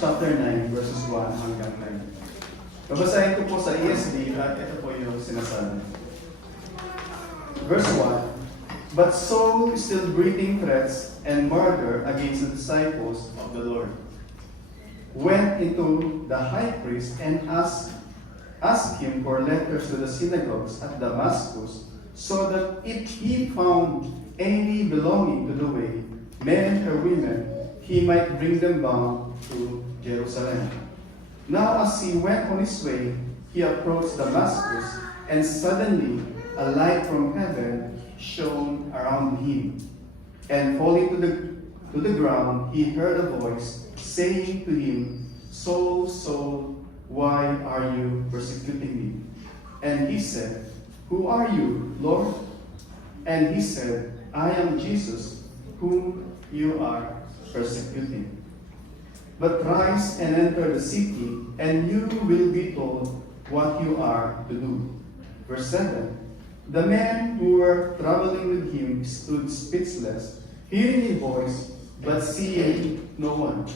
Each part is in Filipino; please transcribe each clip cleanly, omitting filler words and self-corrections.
chapter 9, verses 1 hanggang 9. Babasahin ko po sa ESV at ito po yung sinasabi. Verse 1, But Saul, still breathing threats and murder against the disciples of the Lord, went into the high priest and asked him for letters to the synagogues at Damascus, so that if he found any belonging to the way, men or women, he might bring them bound to Jerusalem. Now as he went on his way, he approached Damascus, and suddenly a light from heaven shone around him. And falling to the ground, he heard a voice saying to him, Saul, Saul, why are you persecuting me? And he said, Who are you, Lord? And he said, I am Jesus, whom you are persecuting. But rise and enter the city, and you will be told what you are to do. Verse 7, The men who were traveling with him stood speechless, hearing a voice, but seeing no one.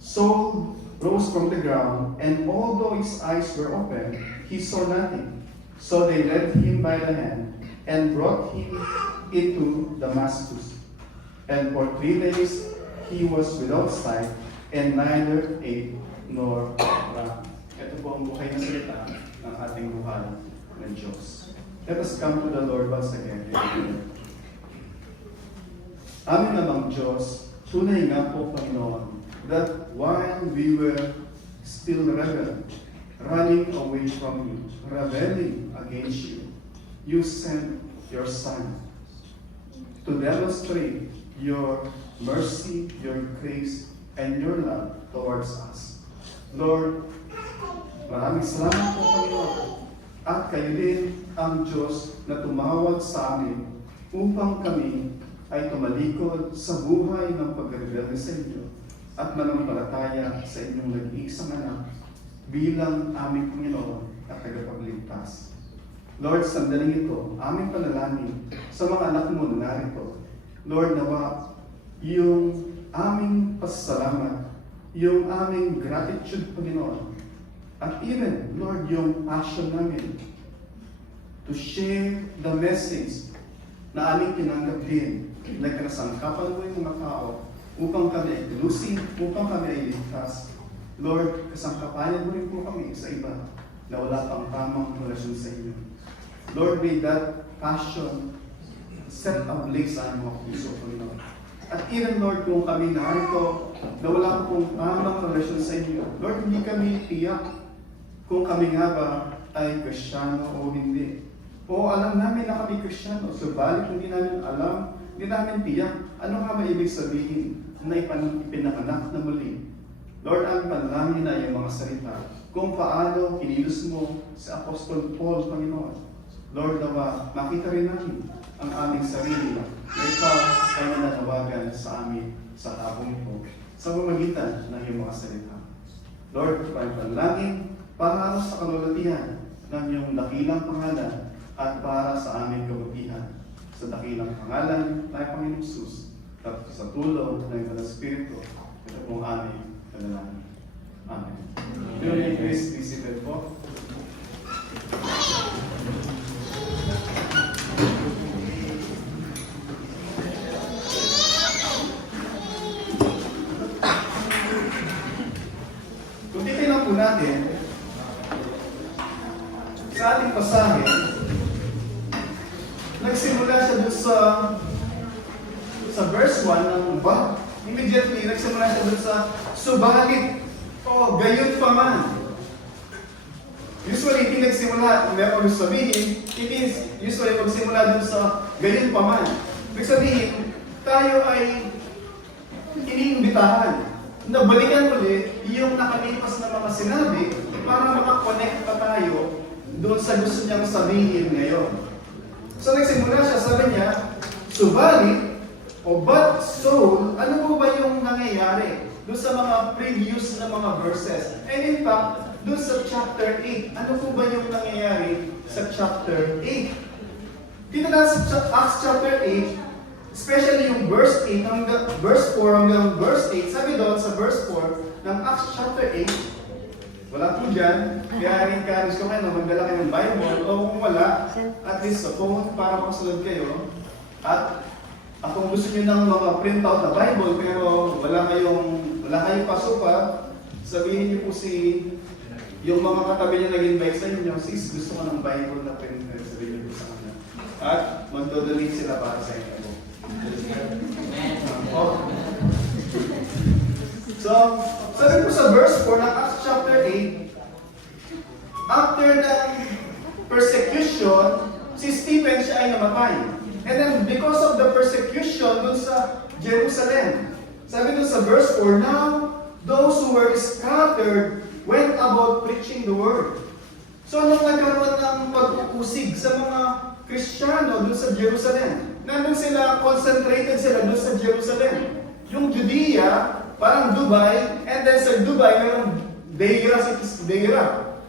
Saul rose from the ground, and although his eyes were open, he saw nothing. So they led him by the hand and brought him into Damascus. And for 3 days he was without sight, and neither ate nor drank. Ito po ang buhay na salita ng ating buhay ng Diyos. Let us come to the Lord once again. Amin namang Diyos, tunay nga po, Panginoon, that while we were still rebel, running away from you, rebelling against you, you sent your Son to demonstrate your mercy, your grace, and your love towards us. Lord, maraming salamat po, Panginoon. At kayo din ang Diyos na tumawag sa amin upang kami ay tumalikod sa buhay ng pagrebelde sa inyo at manampalataya sa inyong nag-iisang anak bilang aming Panginoon at tagapagligtas. Lord, sandaling ito, aming panalangin sa mga anak mo na narito. Lord, nawa yung aming pasasalamat, yung aming gratitude, Panginoon, at even, Lord, yung passion namin to share the message na aming tinanggap din, na kinasangkapan mo yung mga tao upang kami ay lusin, upang kami ay ligtas. Lord, kasangkapayan mo rin po kami sa iba na wala pang tamang relasyon sa inyo. Lord, may that passion set ablaze sa aming mga puso, Panginoon. At even, Lord, kung kami narito na wala pong tamang relasyon sa inyo, Lord, hindi kami tiyak kung kami nga ba ay Kristiyano o hindi. O alam namin na kami Kristiyano, subalit hindi namin alam, hindi namin tiyak, ano nga ba ibig sabihin na ipinakanak na muli. Lord, ang panalangin na yung mga salita, kung paano kinilos mo sa Apostol Paul, Panginoon. Lord, nawa, makita rin natin ang aming sarili na ikaw ay nananawagan sa amin sa tapong ito sa pamamagitan ng iyong mga salita. Lord, panalangin para sa kalulatihan ng iyong dakilang pangalan at para sa aming kabutihan. Sa dakilang pangalan ng Panginoong Jesus at sa tulong ng Banal Espiritu, ito pong aming panalangin. Amen. During Christ, be seated po. Kung titignan po natin sa ating pasahe, nagsimula siya doon sa verse 1 ng immediately, nagsimula siya doon sa subalit o gayon pa man. Usually, hindi nagsimula, meron ko sabihin, usually magsimula doon sa gayon pa man. Ibig sabihin, tayo ay iniimbitahan na balikan ulit yung nakalipas na mga sinabi para makakonect pa tayo doon sa gusto niyang sabihin ngayon. So nagsimula siya, sabi niya, subalit, o but Saul, ano po ba yung nangyayari doon sa mga previous na mga verses? And in fact, doon sa chapter 8, ano po ba yung nangyayari sa chapter 8? Dito na sa Acts chapter 8, especially yung verse 8 hanggang verse 4 hanggang verse 8, sabi doon sa verse 4, ng Acts chapter 8, wala po dyan, kaya encourage ko kayo na magdala kayo ng Bible, o kung wala, at least sa phone para makasunod kayo. At kung gusto nyo ng mga printout na Bible, pero wala kayong paso pa, sabihin niyo po yung mga katabi niyo nag-invite sa inyo, sis, gusto ko ng Bible na printed, sabihin niyo po sa kanila. At magdodonate sila para sa inyo. So, sabi po sa verse 4 ng Acts chapter 8, after ng persecution, si Stephen siya ay namatay. And then, because of the persecution dun sa Jerusalem, sabi dun sa verse 4, now, those who were scattered went about preaching the word. So, nung nagkaroon ng pag-uusig sa mga Kristiyano dun sa Jerusalem, nandun sila, concentrated sila dun sa Jerusalem. Yung Judea, parang Dubai, and then sa Dubai, mayroong Deira.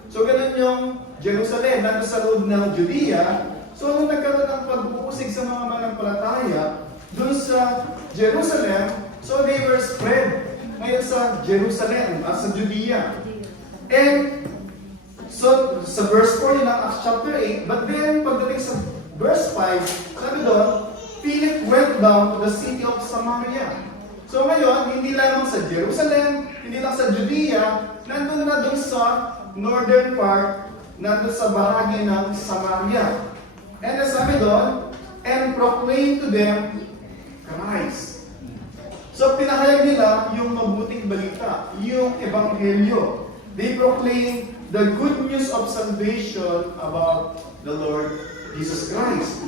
So, ganun yung Jerusalem, nandun sa loob ng Judea. So, nung nagkaroon ng pag-uusig sa mga manampalataya dun sa Jerusalem, so they were spread ngayon sa Jerusalem, sa Judea. And, so, sa verse 4 yun ng Acts chapter 8, but then, pagdating sa verse 5, sabi doon, Philip went down to the city of Samaria. So ngayon, hindi lamang sa Jerusalem, hindi lang sa Judea, nandun na doon sa northern part, nandun sa bahagi ng Samaria. And sabi doon, and proclaim to them Christ. So pinahayag nila yung mabuting balita, yung ebanghelyo. They proclaim the good news of salvation about the Lord Jesus Christ.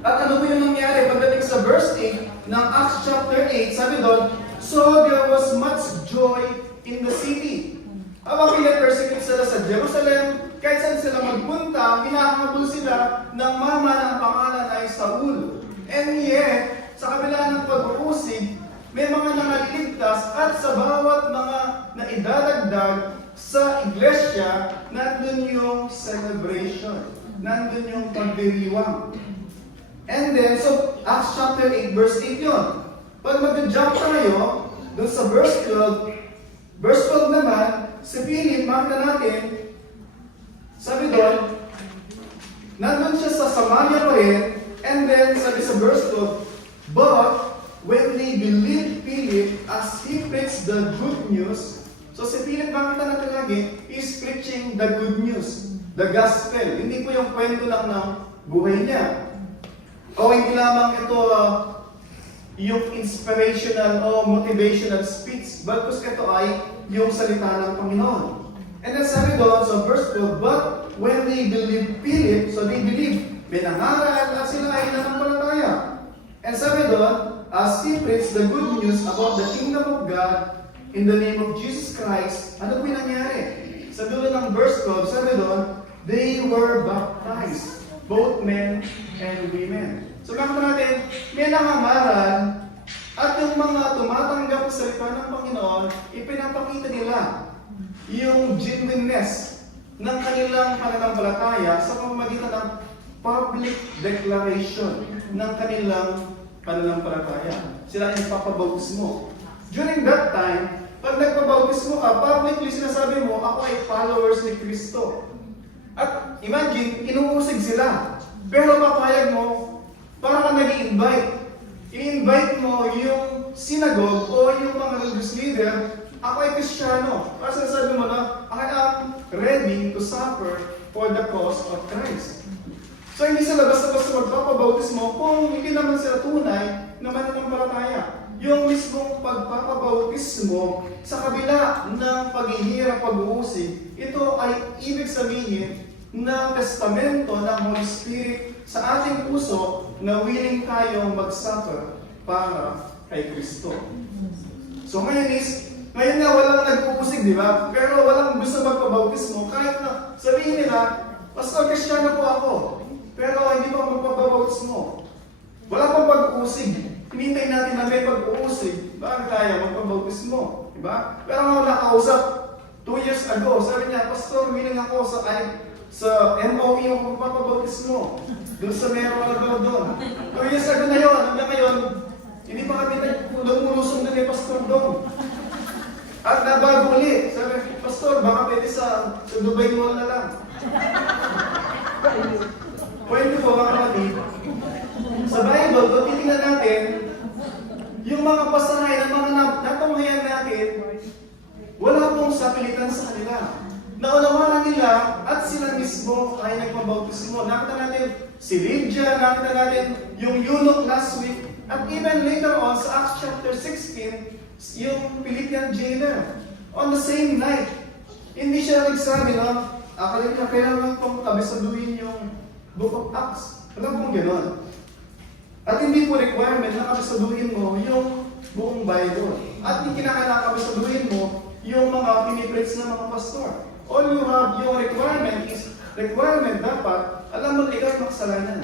At ano po yung nangyari? Pagdating sa verse 8 ng Acts chapter 8, sabi doon, so there was much joy in the city. Habang pinapersecute sila sa Jerusalem, kahit saan sila magpunta, hinahabol sila ng mama ng pangalan ay Saul. And yet, sa kabila ng pag-uusig, may mga nangaliligtas at sa bawat mga naidadagdag sa iglesia, nandun yung celebration, nandun yung pagdiriwang. And then, so, Acts chapter 8, verse 8 yun. Pag mag-jump tayo, dun sa verse 12 naman, si Philip, makita natin, sabi doon, nandun siya sa Samaria pa rin, and then, sabi sa verse 12, but, when they believed Philip as he preached the good news, so si Philip, makita natin lagi, is preaching the good news, the gospel. Hindi po yung kwento lang ng buhay niya. O hindi lamang ito yung inspirational o motivational speech, but ito ay yung salita ng Panginoon. And then sabi doon, so verse 12, but when they believe Philip, so they believe, may nangaral at sila ay nanampalataya. And sabi doon, as he preached the good news about the kingdom of God in the name of Jesus Christ, ano po yung nangyari? Sa dulo ng verse 12, sabi doon, they were baptized, both men and women. So bakit natin, may nangangaral at yung mga tumatanggap sa salita ng Panginoon, ipinapakita nila yung genuineness ng kanilang pananampalataya sa pamamagitan ng public declaration ng kanilang pananampalataya. Sila yung papabautismo. During that time, pag nagpabautismo ka, publicly sinasabi mo, ako ay followers ni Kristo. At imagine, inuusig sila. Pero papayag mo, para ka nag-i-invite. I-invite mo yung synagogue o yung mga religious leader, ako ay Kristiyano. Para sinasabi mo na, I am ready to suffer for the cause of Christ. So hindi sila basta-basta magpapabautismo kung hindi naman sila tunay na mananampalataya. Yung mismong pagpapabautismo sa kabila ng paghihirap, pag-uusig, ito ay ibig sabihin ng testamento ng Holy Spirit sa ating puso na willing tayong mag-suffer para kay Kristo. So ngayon nga walang nag-uusig, di ba? Pero walang gusto magpabautismo. Kahit na sabihin nila, Pastor, Kristiyano po ako. Pero hindi pa magpabautismo. Wala pang pag-uusig. Hinintay natin na may pag-uusig. Bakit kaya magpabautismo? Di ba? Pero ako nakausap 2 years ago, sabi niya, Pastor, willing ako sa MOE yung magpapabautismo. Doon sa meron na doon. 2 years ago na yun. Hanggang ngayon, hindi pa kami nagmulusong doon kay Pastor Dong. At nabago ulit. Sabi, Pastor, baka pwede sa Dubai Mall na lang. Pwede po mga kapatid. Sa Bible, kung titingnan natin, yung mga pasahay ng mga natunghayan natin, wala pong sapilitan sa kanila. Naunawanan nila at sila mismo ay nagpabautismo. Nakita natin si Lydia, nakita natin yung eunuch last week, at even later on sa Acts chapter 16, yung Philippian jailer. On the same night, hindi siya nagsabi na, kailangan kong kabisaduhin yung Book of Acts. Alam kong gano'n. At hindi po requirement na kabisaduhin mo yung buong Bible. At hindi kinakailangan kabisaduhin mo yung mga pinipreach ng mga pastor. All you have, yung requirement dapat, alam mo na ikaw ay makasalanan.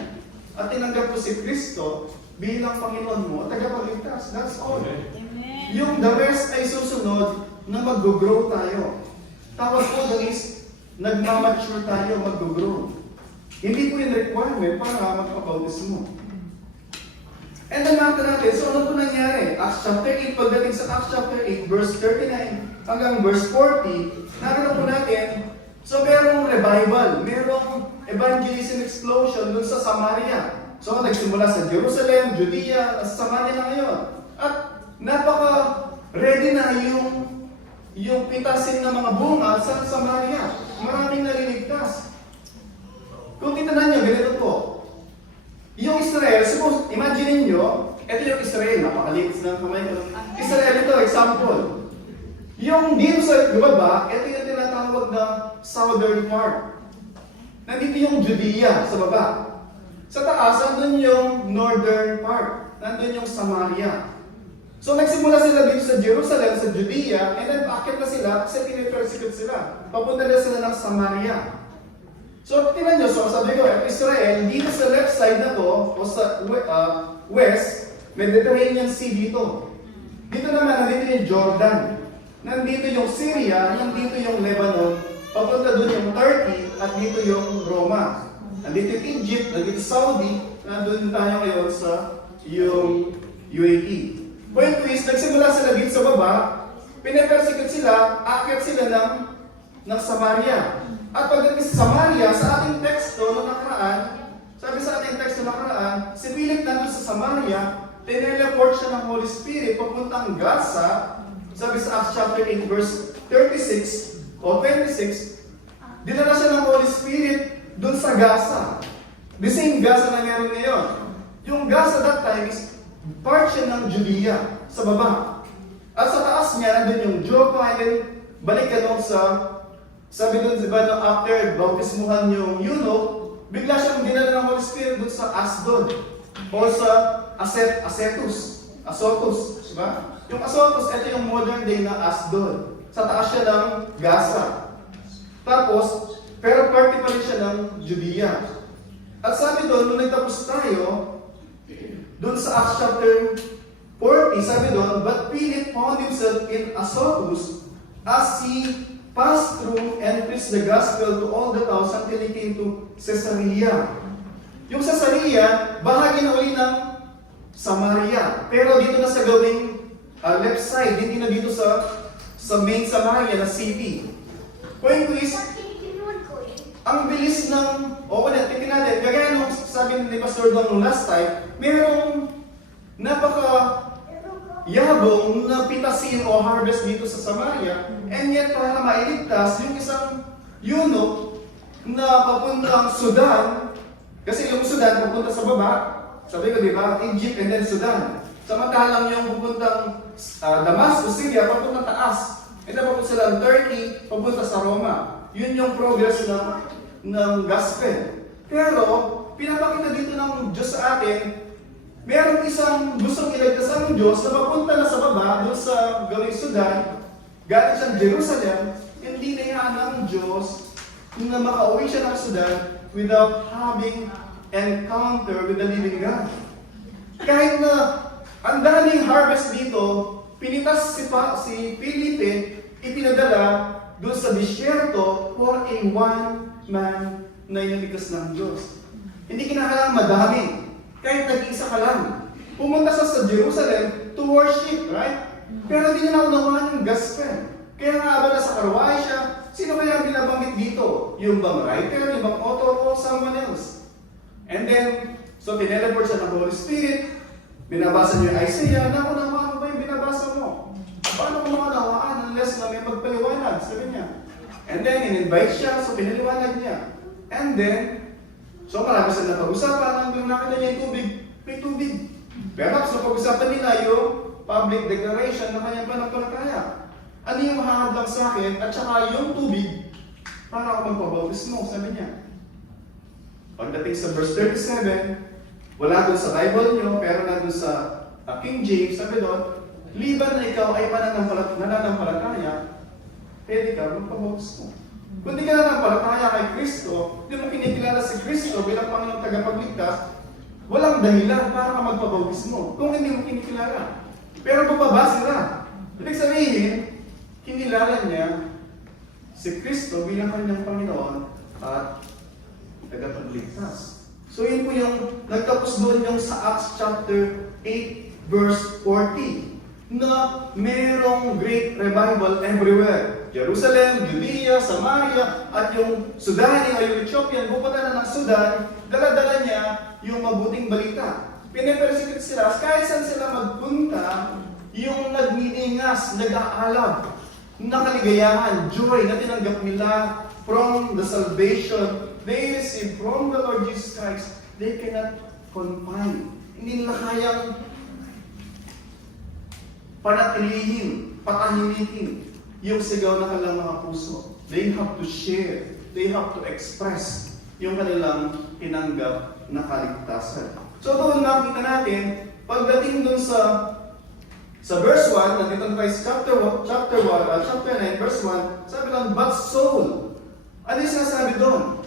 At tinanggap mo si Kristo bilang Panginoon mo at tagapagligtas. That's all. Amen. Yung the rest ay susunod na mag-grow tayo. Tapos po the is, nagmamature tayo, mag-grow. Hindi po yung requirement para magpabautismo. And then nakita natin, so ano po nangyari? Acts chapter 8, pagdating sa Acts chapter 8, verse 39 hanggang verse 40, nakita po natin, so merong revival, merong evangelism explosion dun sa Samaria. So nagsimula sa Jerusalem, Judea, sa Samaria na ngayon. At napaka-ready na yung pitasin ng mga bunga sa Samaria. Maraming naliligtas. Kung titanan nyo, ganito po. Yung Israel, suppose, imagine nyo, ito yung Israel, napakalinis ng kamay ko. Israel, ito, example. Yung dito sa baba, ito yung tinatawag na southern part. Nandito yung Judea sa baba. Sa taas, nandun yung northern part. Nandun yung Samaria. So nagsimula sila dito sa Jerusalem, sa Judea, and then paakit na sila kasi pinipersecute sila. Papunta na sila ng Samaria. So, tingnan nyo, so sabi ko, Israel, dito sa left side na to, o sa west, Mediterranean Sea dito. Dito naman, nandito yung Jordan. Nandito yung Syria, nandito yung Lebanon, papunta doon yung Turkey, at dito yung Roma. Nandito yung Egypt, nandito Saudi, nandun tayo ngayon sa yung UAE. Point is, nagsimula sila dito sa baba, pinapersecute sila, aakyat sila ng Samaria. At pagdating sa Samaria, sa ating teksto noong nakaraan, sabi sa ating teksto noong nakaraan, si Philip nandun sa Samaria, tineleport siya ng Holy Spirit papuntang Gaza, sabi sa Acts chapter 8 verse 36 o 26, dinala siya ng Holy Spirit dun sa Gaza. The same Gaza na meron ngayon. Yung Gaza that time is part siya ng Judea, sa baba. At sa taas niya, nandun yung Joppa, and then balik ka doon sabi doon, diba, after bautismuhan yung eunuch, bigla siyang dinala ng Holy Spirit doon sa Asdod o sa Azotus, diba? Yung Azotus, ito yung modern day na Asdod. Sa taas siya ng Gaza. Tapos, pero party pa rin siya ng Judea. At sabi doon, nung nagtapos tayo, doon sa Acts chapter 40, sabi doon, but Philip found himself in Azotus as he passed through and preached the gospel to all the towns until he came to Caesarea. Yung Caesarea, bahagi na uli ng Samaria. Pero dito na sa gawing left side, hindi na dito sa main Samaria na city. Point is, ang bilis ng, tingnan natin, kagaya nung sabi ni Pastor Don last time, merong yabong na pitasin o harvest dito sa Samaria, and yet para mailigtas yung isang eunuch na papuntang Sudan, kasi yung Sudan papunta sa baba, sabi ko diba, Egypt and then Sudan. Samantalang yung papuntang Damascus, Syria, papuntang taas. Ito papunta sila ng Turkey, papunta sa Roma. Yun yung progress ng gospel. Pero, pinapakita dito ng Diyos sa atin, meron isang gustong iligtas ang Diyos na mapunta na sa baba, doon sa gawing Sudan, galing siyang Jerusalem, hindi nayaan ng Diyos na makauwi siya ng Sudan without having encounter with the living God. Kahit na ang daming harvest dito, pinitas si Felipe, ipinadala doon sa disyerto for a one man na iniligtas ng Diyos. Hindi kinakailangan madami. Kahit nag-iisa ka lang. Pumunta sa Jerusalem to worship, right? Pero hindi niya naunawahan yung gospel. Kaya nga abala sa karwahe siya, sino kaya ang binabanggit dito? Yung bang writer, yung bang author, o someone else? And then, so tineleport siya ng Holy Spirit, binabasa niyo yung Isaiah, nakunawaan mo ba yung binabasa mo? Paano ko makunawaan unless na may magpaliwanag? Sabi niya. And then, in-invite siya, so pinaliwanag niya. And then, so marami sila napag-usapan, hanggang nakita niya yung tubig, may tubig. Perhaps napag-usapan nila yung public declaration na kanyang pananampalataya. Ano yung mahahadlang sa akin, at saka yung tubig, para ako magpabautismo, sabi niya. Pagdating sa verse 37, wala doon sa Bible niyo, pero nandun sa King James, sabi doon, liban na ikaw ay nananampalataya, pwede ka magpabautismo. Kung di ka nananampalataya kay Kristo, di mo kinikilala si Kristo bilang Panginoong tagapagligtas, walang dahilan para ka magpabautismo kung hindi mo kinikilala. Pero bumaba sila. Ibig sabihin, kinilala niya si Kristo bilang kanyang Panginoon at tagapagligtas. So yun po yung nagtapos doon yung sa Acts chapter 8 verse 40 na merong great revival everywhere. Jerusalem, Judea, Samaria, at yung Sudani o yung Ethiopian, pupunta na ng Sudan, dala-dala niya yung mabuting balita. Pinipersecute sila, kahit saan sila magpunta, yung nagniningas, nag-aalab, nakaligayahan, joy na tinanggap nila from the salvation they receive from the Lord Jesus Christ, they cannot confine. Hindi nila kayang panatilihin, patahimikin yung sigaw ng kanilang mga puso. They have to share, they have to express yung kanilang tinanggap na kaligtasan. So doon nakita natin, pagdating doon sa verse 1, nandito pa is chapter 9, verse 1, sabi lang, but soul. Ano yung sinasabi doon?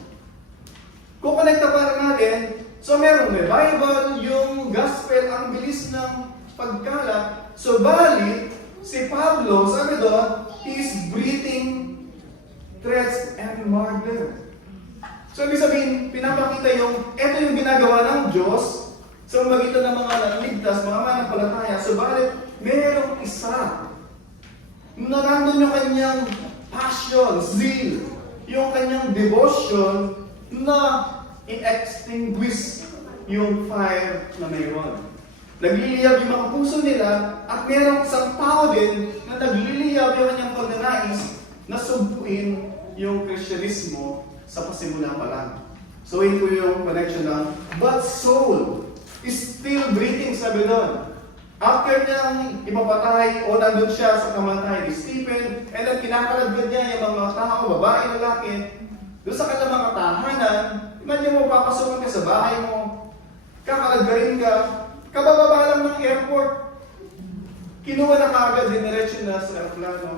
Kung connecta pa natin, so merong revival, yung gospel, ang bilis ng pagkalat. So bali, si Pablo, sabi doon, he is breathing threats and murder. So ibig sabihin, pinapakita ito yung ginagawa ng Diyos sa magitan ng mga naligtas, mga manampalataya. So bali, merong isa na nandun yung kanyang passion, zeal, yung kanyang devotion na i-extinguish yung fire na mayroon. Nagliliyab yung mga puso nila at merong isang tao din na nagliliyab yung kanyang pagnanais na sugpuin yung Kristyanismo sa pasimula pa lang. So yun po yung connection ng but soul is still breathing, sabi doon. After niyang ipapatay o nandun siya sa kamatay ni Stephen, and then kinakalagad niya yung mga tao, babae, lalaki, doon sa kanilang mga tahanan, imagine mo, papasukan ka sa bahay mo, kakalagarin ka, kabababa lang ng airport, kinuha na kaagad, diniretso na sa aeroplano.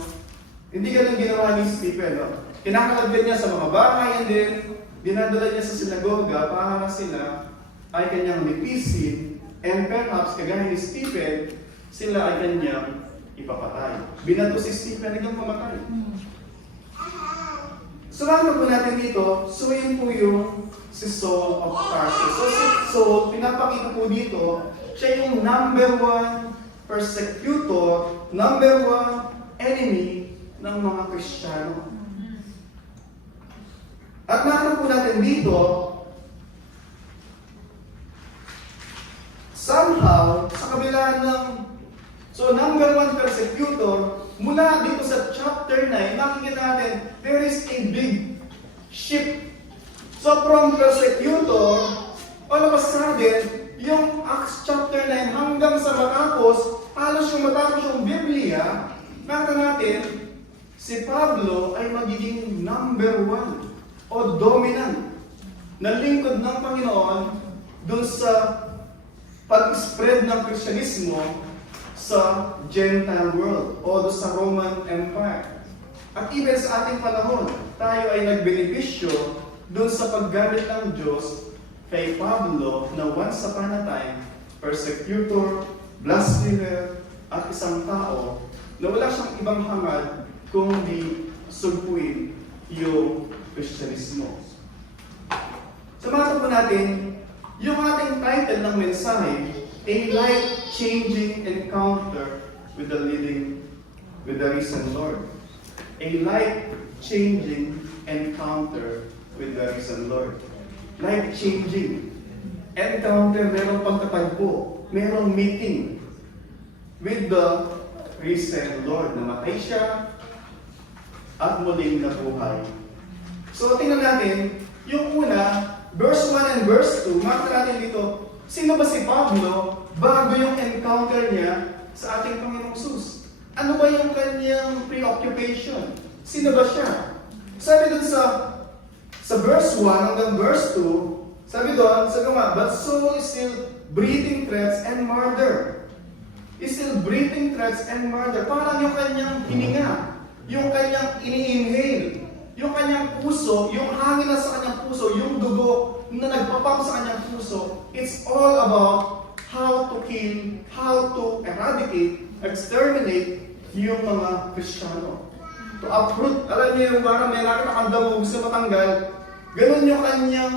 Hindi ganun ginawa ni Stephen, no? Kinakalagad niya sa mga bahay, and then, dinadala niya sa sinagoga para sila ay kanyang lipisin, and perhaps, kagaya ni Stephen, sila ay kanyang ipapatay. Binato si Stephen, hanggang pamatay. So, ano po natin dito? So, yun po yung si Saul of Tarsus. So, si Saul, pinapakita po dito, siya yung number 1 persecutor, number 1 enemy ng mga Kristiyano. At nakita po natin dito, somehow, sa kabila ng, so number 1 persecutor, mula dito sa chapter 9, makikita natin, there is a big shift. So from persecutor, all of a sudden, yung Acts chapter 9 hanggang sa matapos, halos yung matapos yung Biblia, nakita natin, si Pablo ay magiging number 1 o dominant na lingkod ng Panginoon dun sa pag-spread ng Kristyanismo sa Gentile world o sa Roman Empire. At even sa ating panahon, tayo ay nagbenepisyo dun sa paggamit ng Diyos kay Pablo na once upon a time, persecutor, blasphemer, at isang tao na wala siyang ibang hangad kundi sugpuin yung Kristyanismo. Samahan po natin yung ating title ng mensahe, A Life-Changing Encounter with the Risen Lord. a life-changing encounter with the risen Lord. Life-changing encounter, merong pagtatagpo, merong meeting with the risen Lord. Namatay siya at muling nabuhay. So tingnan natin, yung una, verse 1 and verse 2, makita natin dito, sino ba si Pablo bago yung encounter niya sa ating Panginoong Hesus? Ano ba yung kanyang preoccupation? Sino ba siya? Sabi doon sa verse 1 hanggang verse 2, sabi doon, but Saul is still breathing threats and murder. Is still breathing threats and murder. Parang yung kanyang hininga, yung kanyang ini-inhale, yung kanyang puso, yung hangin na sa kanyang puso, yung dugo na nagpapump sa kanyang puso, it's all about how to kill, how to eradicate, exterminate yung mga Kristiyano. To uproot, alam niyo yung parang may nakita kang damo, gusto matanggal, ganun yung kanyang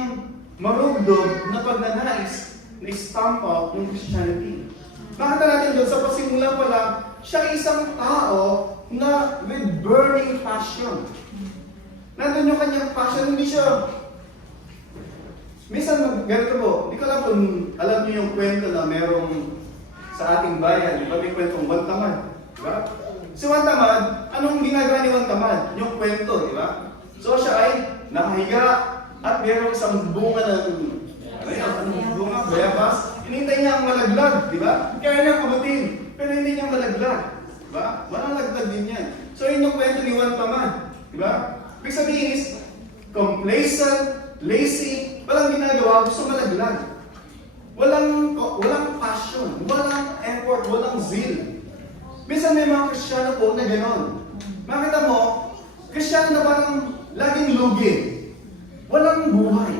marugdog na pagnanais na stamp out yung Christianity. Nakita natin doon, sa pasimula pa lang, siya isang tao na with burning passion. Nandun yung kanyang passion, hindi siya... Minsan, ganito po, hindi ko alam kung alam niyo yung kwento na merong sa ating bayan, di ba may kwentong Juan Tamad? Di ba? Si Juan Tamad, anong ginagawa ni Juan Tamad? Yung kwento, di ba? So siya ay nakahiga at merong isang bunga ng anong bunga, bayabas. Hinintay niya ang malaglag, di ba? Kaya niya kabutin, pero hindi niya malaglag. Di ba? Walang laglag din yan. So yun yung kwento ni Juan Tamad. Di ba? Ibig sabihin is, complacent, lazy, walang ginagawa, gusto malaglag. Walang passion, walang effort, walang zeal. Minsan may mga Kristiyano po na gano'n. Makita mo, Kristiyano na parang laging lugi. Walang buhay.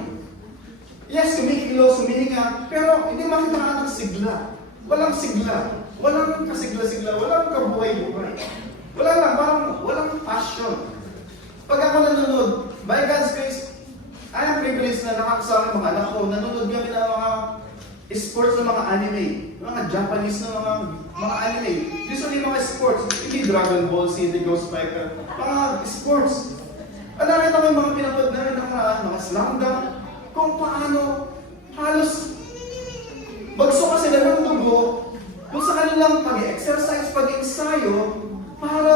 Yes, kumikilo, sumihinga, pero hindi makita ka ng sigla. Walang sigla. Walang kasigla-sigla, walang kabuhay-buhay. Wala lang, parang walang passion. Pag ako nanonood, by God's grace, I am privileged na nakakasama ng mga anak ko. Nanonood kami ng mga sports ng mga anime. Mga Japanese na mga anime. Usually mga sports. Hindi Dragon Ball Z, hindi Ghost Fighter. Mga sports. Nakita ko yung mga pinapad na nakaraan, mga slam dunk. Kung paano halos bagso kasi sila ng dugo kung sa kanilang pag-exercise, pag-ensayo para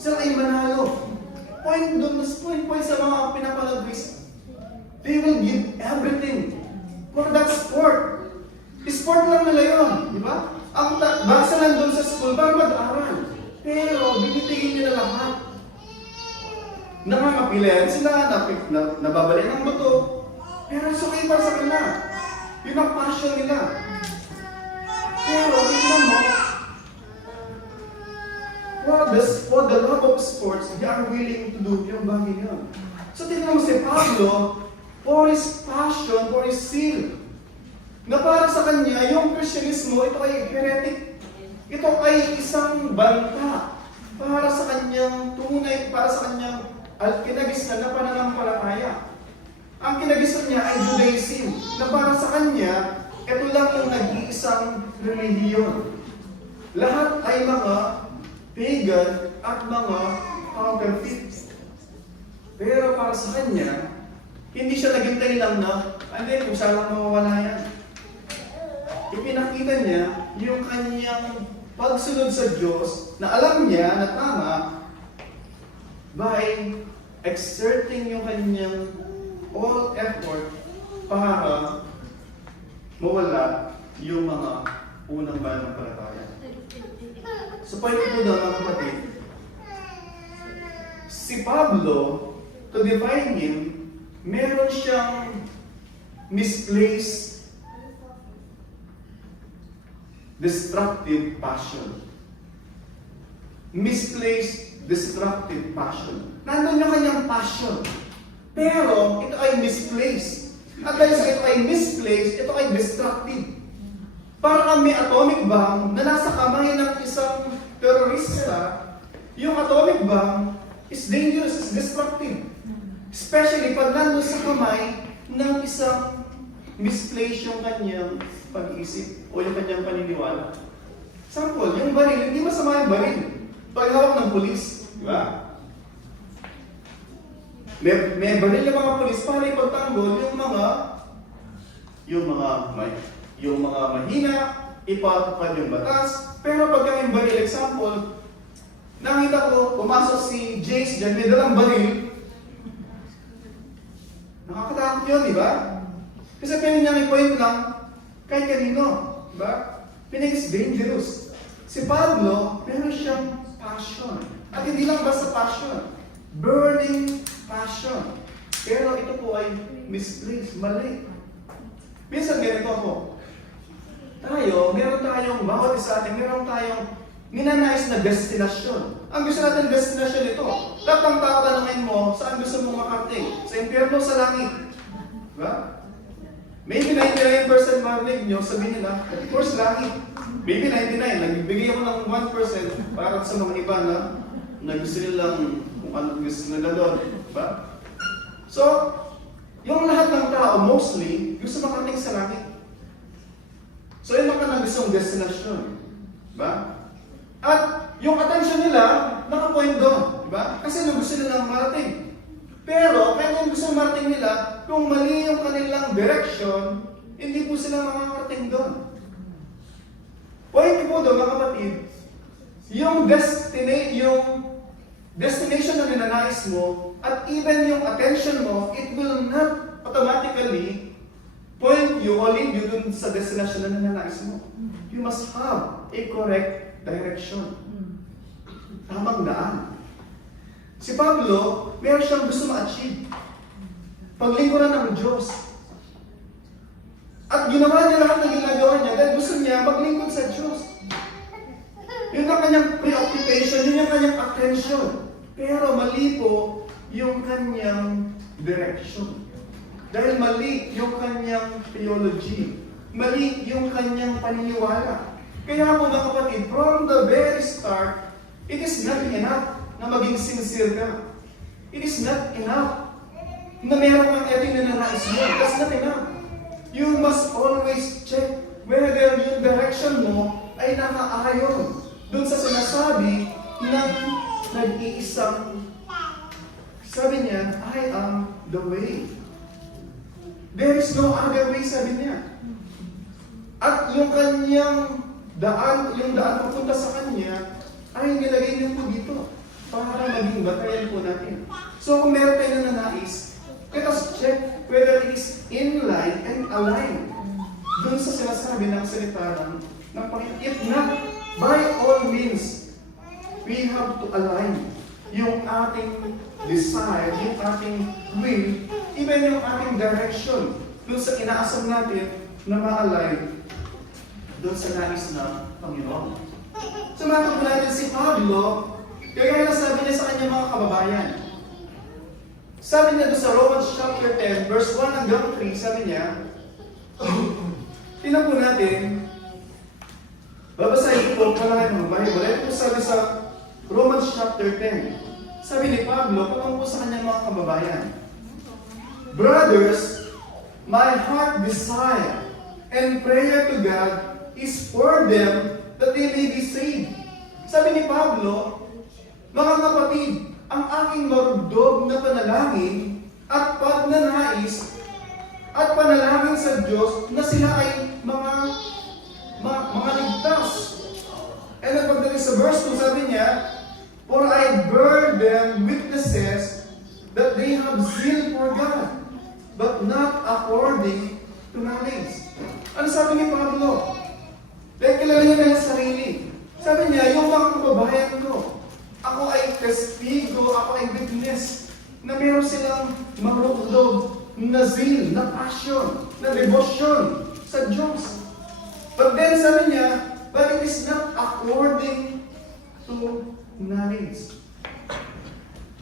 sila ay manalo. Point sa mga pinapanood is they will give everything for that sport. Sport lang nila yun, di ba? Ang basta nandun sa school para mag-aral. Pero binitigin nila lahat. Nangangapilayan sila, nababali ng buto. Pero sukay para sa kanila. Yun ang passion nila. Pero tingnan mo, for the love of sports, they are willing to do yung bagay yun. So tingnan mo si Pablo, for his passion, for his zeal, na para sa kanya, yung Christianismo, ito ay heretic. Ito ay isang banta para sa kanyang tunay, para sa kanyang kinagisnan na pananampalataya. Ang kinagisnan niya ay Judaism, na para sa kanya, ito lang yung nag-iisang relihiyon. Lahat ay mga pagan at mga counterfeit. Pero para sa kanya, hindi siya naghintay lang na, hindi, kung saan lang mawawala yan. Ipinakita niya yung kanyang pagsunod sa Diyos na alam niya na tama by exerting yung kanyang all effort para mawala yung mga unang pananampalataya. So, point ito daw mga kapatid, si Pablo, to define him, meron siyang misplaced destructive passion. Misplaced destructive passion. Nandun yung kanyang passion. Pero, ito ay misplaced. At dahil sa ito ay misplaced, ito ay destructive. Parang may atomic bomb na nasa kamay ng isang terorista, yung atomic bomb is dangerous, is destructive. Especially pag nandun sa kamay ng isang misplaced yung kanyang pag-isip o yung kanyang paniniwala. Sample, yung baril, hindi masama yung baril. Pag hawak ng pulis, di ba? May baril yung mga pulis para ipagtanggol yung mga mahina, ipatupad yung batas. Pero pagka yung baril, example, nakita ko, pumasok si Jace dyan, may dalang baril. Nakakatakot yun, di ba? Kasi pwede niyang i-point lang kahit kanino. Di ba? Pwede is dangerous. Si Pablo, meron siyang passion. At hindi lang basta passion. Burning passion. Pero ito po ay misplaced, mali. Minsan ganito ako. Meron tayong, bawat isa atin, meron tayong ninanais na destinasyon. Ang gusto natin destinasyon ito. Lahat ng tao tanungin mo, saan gusto mong makarating? Sa impyerno, sa langit. Diba? Maybe 99% marinig nyo, sabihin nila, of course, langit. Maybe 99, nagbibigay ako ng 1% para sa mga iba na gusto nilang kung ano gusto nila doon. Diba? So, yung lahat ng tao, mostly, gusto makarating sa langit. So, yun ang gustong destinasyon. Diba? At yung attention nila, nakapoint doon. Diba? Kasi gusto nilang marating. Pero, kaya kung gusto marating nila, kung mali yung kanilang direction, hindi po sila makakarating doon. Point po doon, mga kapatid, yung destination na ninanais mo, at even yung attention mo, it will not automatically point you or lead you dun sa destination na ninanais mo. You must have a correct direction. Tamang daan. Si Pablo, meron siyang gusto ma-achieve. Paglingkuran ng Diyos. At ginawa niya lahat ng ginagawa niya dahil gusto niya maglingkod sa Diyos. Yun ang kanyang preoccupation, yun ang kanyang attention. Pero mali po yung kanyang direction. Dahil mali yung kanyang theology. Mali yung kanyang paniniwala. Kaya po mga kapatid, from the very start, it is not enough na maging sincere ka. It is not enough na meron kang eting nananais mo. That's not enough. You must always check whether yung direction mo ay nakaayon doon sa sinasabi ng nag-iisang, sabi niya, I am the way. There is no other way, sabi niya. At yung kanyang daan papunta sa kanya, ay nilagay niya po dito para maging batayan po natin. So kung meron tayo na nais, let us check whether it is in line and aligned dun sa sinasabi ng salita ng Panginoon. If not, by all means, we have to align yung ating desire, yung ating will, even yung ating direction dun sa inaasam natin na ma-align dun sa nais ng Panginoon. So makikita natin si Pablo, kaya na sabi niya sa kanyang mga kababayan. Sabi niya doon sa Romans chapter 10, verse 1 hanggang 3, sabi niya, tingnan po natin, babasahin po kung lang ang Bible. Ito po sabi sa Romans chapter 10. Sabi ni Pablo, kung po sa kanyang mga kababayan, brothers, my heart desire and prayer to God is for them that they may be saved. Sabi ni Pablo, mga kapatid, ang aking marugdog na panalangin at pagnanais at panalangin sa Diyos na sila ay mga ligtas. And then pagdating sa verse 2, sabi niya, for I bear them witnesses that they have zeal for God, but not according to knowledge. Ano sabi ni Pablo? Dahil kilala niya na sarili. Sabi niya, yung mga kababayan ko, ako ay testigo, ako ay witness, na meron silang marugdog na zeal, na passion, na devotion sa Diyos. But then sabi niya, but it is not according to knowledge.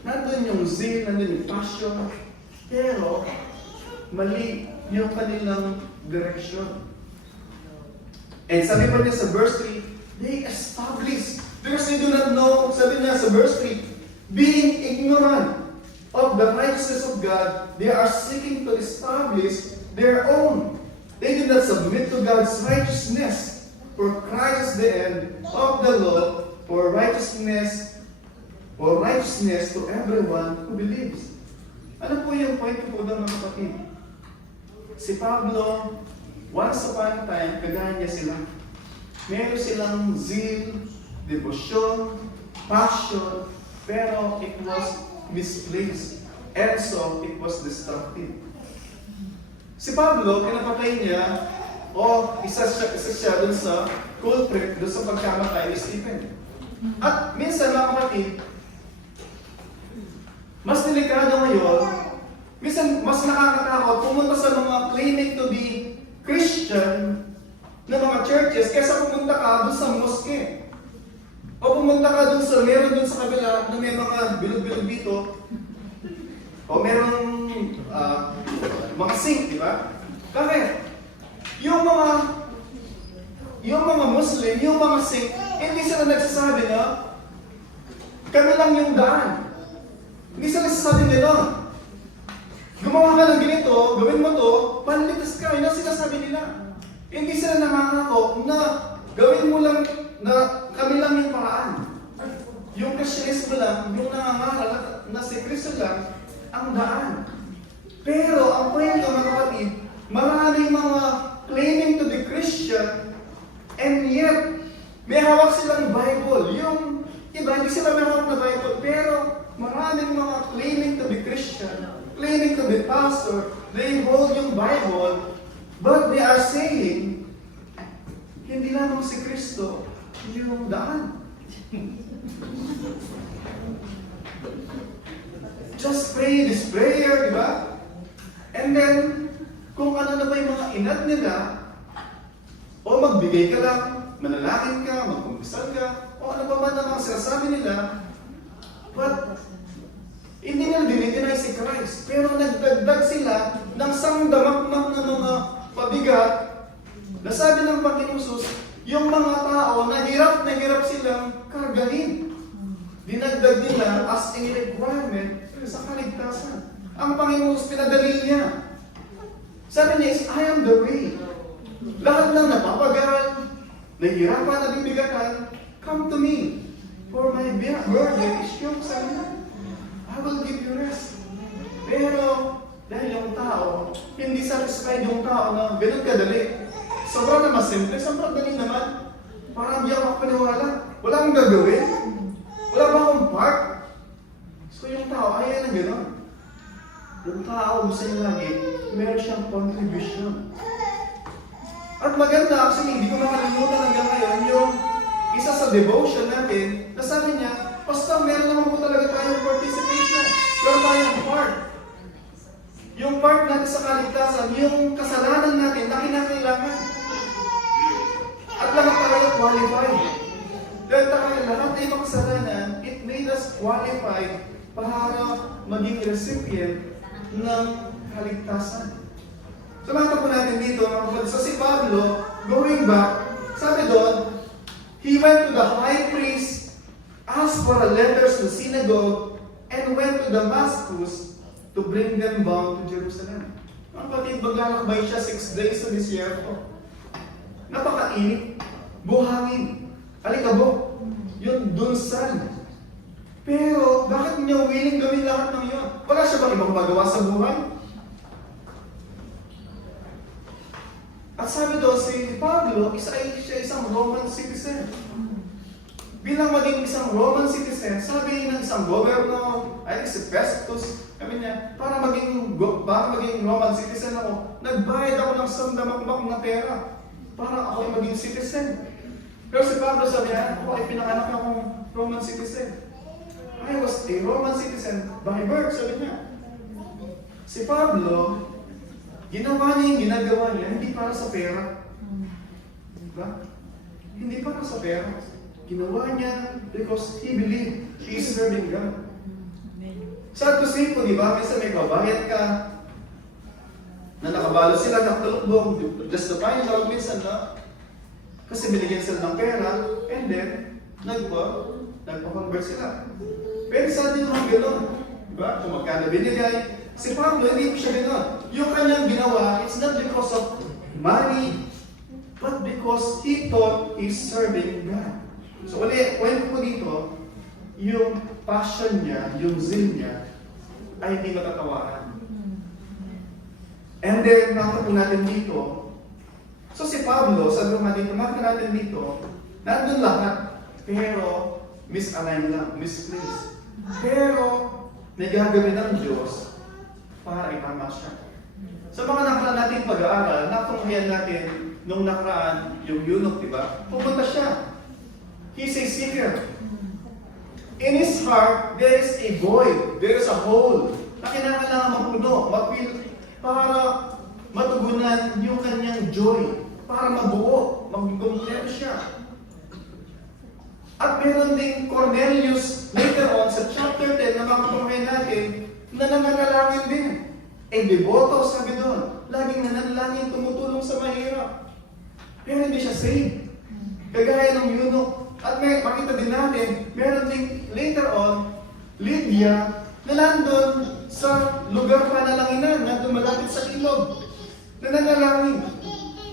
Nandun yung zeal, nandun yung passion, pero mali yung kanilang direction. And sabi pa niya sa verse 3, they establish, because they do not know, sabi niya sa verse 3, being ignorant of the righteousness of God, they are seeking to establish their own. They do not submit to God's righteousness, for Christ is the end of the law, for righteousness to everyone who believes. Ano po yung point ko po doon mga kapatid? Si Pablo, once upon a time, kagaya niya sila. Meron silang zeal, devotion, passion, pero it was misplaced. And so, it was destructive. Si Pablo, pinapatay niya, isa siya dun sa culprit, dun sa pagkamatay ni Stephen. At minsan, mga kapatid, mas delikado ngayon, minsan mas nakakatakot pumunta sa mga claiming to be Christian na mga churches kaysa pumunta ka dun sa mosque. O pumunta ka dun sa, meron dun sa kabila na may mga bilog-bilog dito, o merong mga sink, di ba? Bakit? Yung mga Muslim, yung mga sink, hindi sila nagsasabi na kami lang yung daan. Hindi sila nagsasabi nila, gumawa ka ng ganito, gawin mo to, panlitas ka. Yun ang sinasabi nila. Hindi sila nangangako na gawin mo lang, na kami lang yung paraan. Yung Kristyanismo lang, yung nangangaral na si Kristo lang, ang daan. Pero ang kwento mga kapatid, maraming mga claiming to be Christian and yet may hawak silang Bible. Yung iba, hindi sila may hawak na Bible, pero maraming mga claiming to be Christian, claiming to be pastor, they hold yung Bible, but they are saying, hindi lamang si Kristo yung daan. Just pray this prayer, di ba? And then, kung ano na ba yung mga inad nila, o magbigay ka lang, manalangin ka, magkumpisal ka, o ano ba man ang mga sinasabi nila, but hindi nila dinideny si Christ. Pero nagdagdag sila ng sangdamakmak na mga pabigat na sabi ng Panginoon Jesus, yung mga tao na hirap silang kargahin. Dinagdag nila as a requirement sa kaligtasan. Ang Panginoon pinadali niya. Sabi niya is, I am the way. Lahat ng napapagal, nahihirapan, nabibigatan, come to me. For my burden is yoke, sabi niya. I will give you rest. Pero, dahil yung tao, hindi satisfied yung tao na ganun kadali. Sobrang naman simple, sobrang dali naman. Parang hindi ako paniwala. Wala akong gagawin. Wala ba akong part? So yung tao, ayaw na gano'n. Yung tao, gusto niya lagi, meron siyang contribution. At maganda, actually, hindi ko makalimutan hanggang ngayon, yung isa sa devotion natin, na sabi niya, basta meron naman po talaga tayong participation. Meron tayong part. Yung part natin sa kaligtasan, yung kasalanan natin na kinakailangan. At lahat tayo qualified. Dahil tayo lahat ay makasalanan, it made us qualified para maging recipient ng kaligtasan. So nakita po natin dito, so si Pablo, going back, sabi doon, he went to the high priest, asked for letters to synagogue, and went to Damascus to bring them bound to Jerusalem. Ang kapatid, maglalakbay siya 6 days sa disyerto. Napakainit, buhangin, alikabok, yung dunsan. Pero, bakit niya willing gawin lahat ng yun? Wala siya bang ibang magawa sa buhay? At sabi doon, si Pablo, siya isang Roman citizen. Bilang maging isang Roman citizen, sabi ng isang governor, ay si Festus, sabi niya, para maging Roman citizen ako, nagbayad ako ng sandamakmak na pera para ako ay maging citizen. Pero si Pablo sabi niya, ako ay pinanganak akong Roman citizen. I was a Roman citizen by birth, sabi niya. Si Pablo, ginawa niya yung ginagawa niya, hindi para sa pera. Diba? Hindi para sa pera. Ginawa niya because he believed he is serving God. Sad to say po, di ba? Minsan may kabayad ka, na nakabalo sila, nakatalukbong, justify nila minsan na, kasi binigyan sila ng pera, and then, nagpa-convert sila. Pero sad din naman gano'n. Diba? Kung magkano binigay, si Pablo, hindi po siya gano'n. Yung kanyang ginawa, it's not because of money, but because he thought he's serving God. So, kwento ko dito, yung passion niya, yung zeal niya, ay hindi matatawaran. And then, nakita po natin dito, so si Pablo, sabi ko nga dito, nakita natin dito, nandun lahat, pero misalign lang, misplaced. Pero, may gagawin ng Diyos para itama siya. Sa mga nakaraan natin pag-aaral, natunghayan natin nung nakaraan yung eunuch, di ba? Pupunta siya. He's a seeker. In his heart, there is a void, there is a hole na kinakailangan mapuno, mapil, para matugunan yung kanyang joy, para mabuo, mag-compare siya. At meron ding Cornelius later on sa chapter 10 na makapamay natin na nananalangin din. Deboto, sabi doon. Laging nananalangin, tumutulong sa mahirap. Pero hindi siya saved. Kagaya ng eunuch. At may makita din natin, meron ding later on, Lydia, na nandun sa lugar panalanginan, nandun malapit sa ilog. Nananalangin.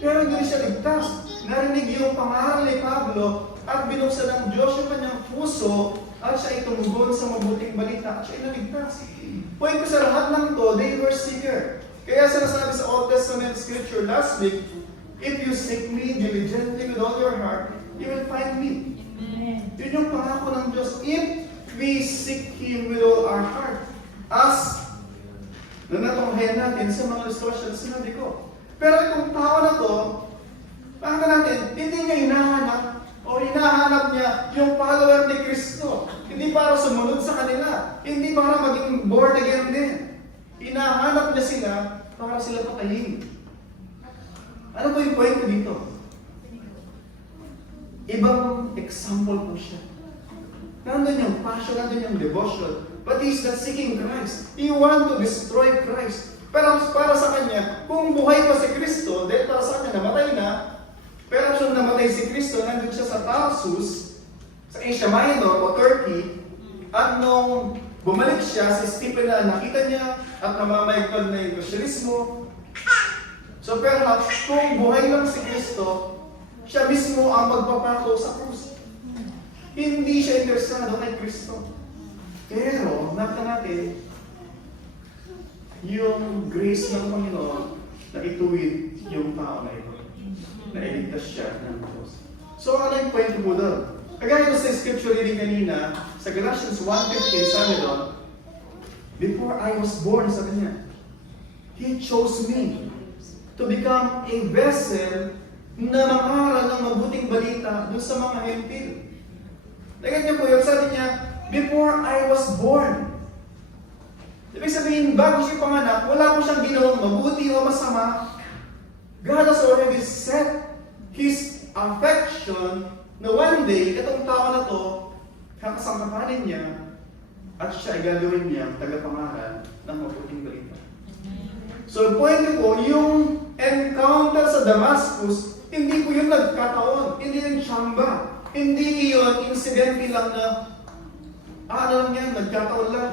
Pero hindi siya ligtas. Narinig yung pangaral ni Pablo at binuksan ng Diyos yung kanyang puso at siya ay tumugon sa mabuting balita at siya ay naligtas. Point ko sa lahat ng to, they were seeker. Kaya sinasabi sa Old Testament scripture last week, if you seek me diligently with all your heart, you will find me. Yun yung pangako ng Diyos. If we seek Him with all our heart, as na natunghayan natin sa mga illustration na sinabi ko. Pero itong tao na to, pakita natin, hindi niya hinahanap o hinahanap niya yung follower ni Kristo. Hindi para sumunod sa kanila. Hindi para maging born again din. Hinahanap niya sila para sila patayin. Ano po yung point ko dito? Ibang example po siya. Nandun yung passion, nandun yung devotion. But he's not seeking Christ. He wants to destroy Christ. Pero para sa kanya, kung buhay pa si Kristo, dahil para sa kanya namatay na, pero siya namatay si Kristo, nandun siya sa Tarsus, sa Asia Minor o Turkey, at nung bumalik siya, si Stephen na nakita niya at namamayagpag na yung Kristyanismo. So perhaps, kung buhay lang si Kristo, siya mismo ang magpapako sa krus. Hindi siya interesado kay Kristo. Pero, nakita natin, yung grace ng Panginoon na ituwid yung tao na ito. Na iligtas siya ng Diyos. So, ano yung point mo doon? Kagaya ko sa scripture reading kanina, sa Galatians 1:15, sabi doon, before I was born, sabi niya, He chose me to become a vessel na mangaral ng mabuting balita doon sa mga hentil. Lagyan niyo po yun, sabi niya, before I was born. Ibig sabihin, bago siya panganak, wala ko siyang ginawang mabuti o masama. God has already set His affection na one day, itong tao na to, kakasangkapanin niya at siya ay gagawin niya tagapangaral ng mabuting balita. So, point ko, yung encounter sa Damascus, hindi po yun nagkataon, hindi yung tsamba, hindi yun incidentally lang na, lang yan, nagkataon lang.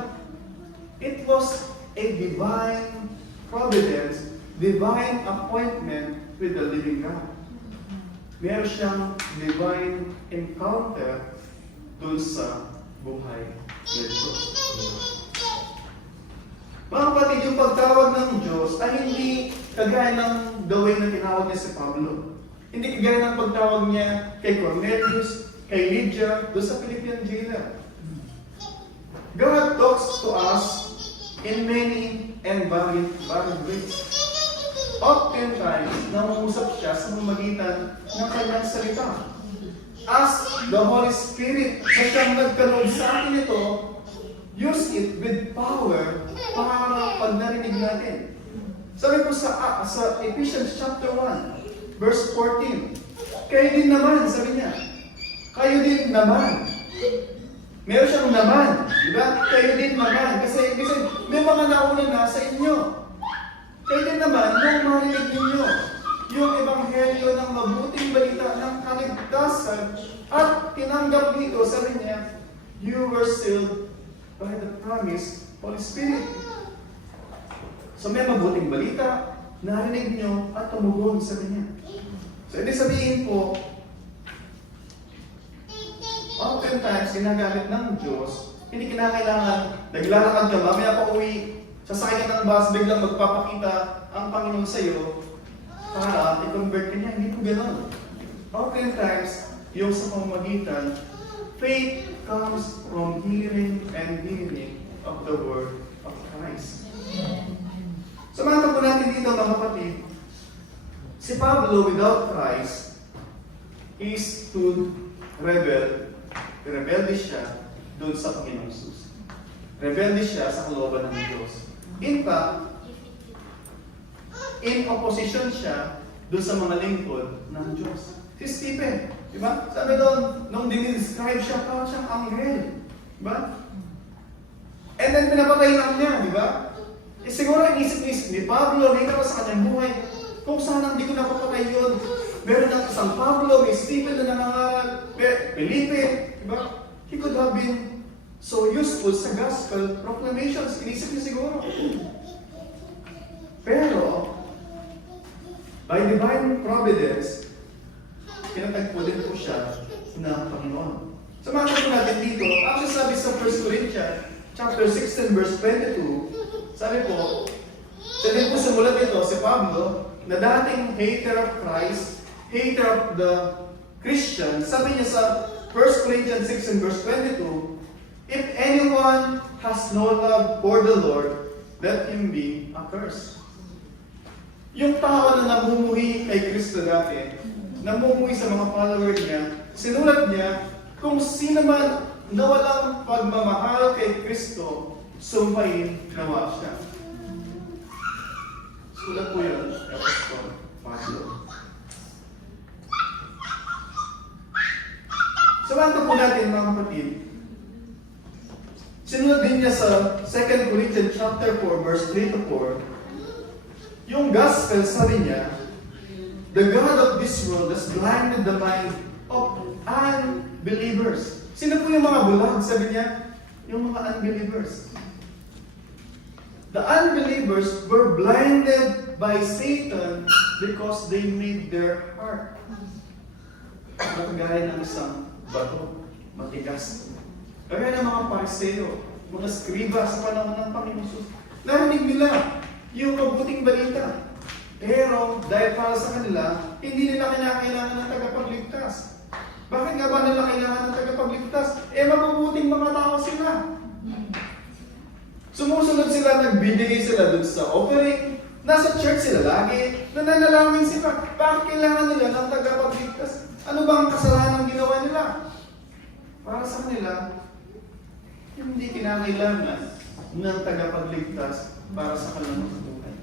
It was a divine providence, divine appointment with the living God. Meron siyang divine encounter dun sa buhay ng Diyos. Mga kapatid, yung pagtawag ng Diyos ay hindi kagaya ng the way na tinawag niya si Pablo. Hindi kagaya ng pagtawag niya kay Cornelius, kay Lydia, doon sa Philippian jailer. God talks to us in many and varied ways. Oftentimes, nangungusap siya sa pamamagitan ng kanyang salita. As the Holy Spirit na siyang nagkaloob sa atin ito, use it with power para pag narinig natin. Sabi po sa Ephesians chapter 1, verse 14, kayo din naman, sabi niya, kayo din naman. Meron siyang naman, di ba? Kayo din naman. Kasi may mga nauna na sa inyo. Kayo din naman, nung marinig ninyo yung ebanghelyo ng mabuting balita ng kaligtasan at tinanggap dito, sabi niya, you were sealed by the promise Holy Spirit. So may mabuting balita, narinig nyo at tumugon, sabi niya. So ibig sabihin po, oftentimes ginagamit ng Diyos, hindi kinakailangan, naglalakad ka, mamaya pa uwi, sasakay ka ng bus, biglang magpapakita ang Panginoon sa'yo para i-convert ka niya. Hindi po gano'n. Oftentimes, yung sa pamamagitan, faith comes from hearing and hearing of the word of Christ. Samahan po natin dito mga kapatid, si Pablo without Christ is to rebelde siya doon sa Panginoong Jesus. Rebelde siya sa kalooban ng Diyos. In fact, in opposition siya doon sa mga lingkod ng Diyos. Si Stephen, di ba? Sabi doon, nung dinidescribe siya, parang siyang anghel. Di ba? And then pinapatay lang niya, di ba? Siguro inisip ni Pablo, may naman sa kanyang buhay, kung sana hindi ko napapatay yun. Meron ng isang Pablo, may Stephen na nangangaral, Felipe, di ba? He could have been so useful sa gospel proclamations. Inisip niya siguro. Pero, by divine providence, pinatagpo din po siya ng Panginoon. So makikita po natin dito, actually sabi sa 1 Corinthians chapter 16 verse 22, sabi po, sabi po sumulat ito si Pablo, na dating hater of Christ, hater of the Christian, sabi niya sa 1 Corinthians 16 verse 22, if anyone has no love for the Lord, let him be accursed. Yung tao na namumuhi kay Kristo dati, namumuhi sa mga follower niya, sinulat niya, kung sino man na walang pagmamahal kay Kristo, sumpain nawa siya. Sulat po yun, Apostol Pablo. Sabahan po natin mga kapatid, sinulat din niya sa 2 Corinthians chapter 4, verse 3 to 4, yung gospel, sabi niya, the God of this world has blinded the mind of unbelievers. Sino po yung mga bulag? Sabi niya, yung mga unbelievers. The unbelievers were blinded by Satan because they made their heart matagaya ng isang bato, matigas. Kaya ng mga pariseo, mga skriba sa panahon ng Panginoon Jesus, narinig nila yung mabuting balita. Pero dahil para sa kanila, hindi nila kailangan ng tagapagligtas. Bakit nga ba nila kailangan ng tagapagligtas? Mabubuting mga tao sila. Sumusunod sila, nagbibigay sila dun sa offering, nasa church sila lagi, nananalangin sila. Bakit kailangan nila ng tagapagligtas? Ano bang kasalanan ginawa nila? Para sa kanila, hindi kinakailangan ng tagapagligtas para sa kanilang buhay.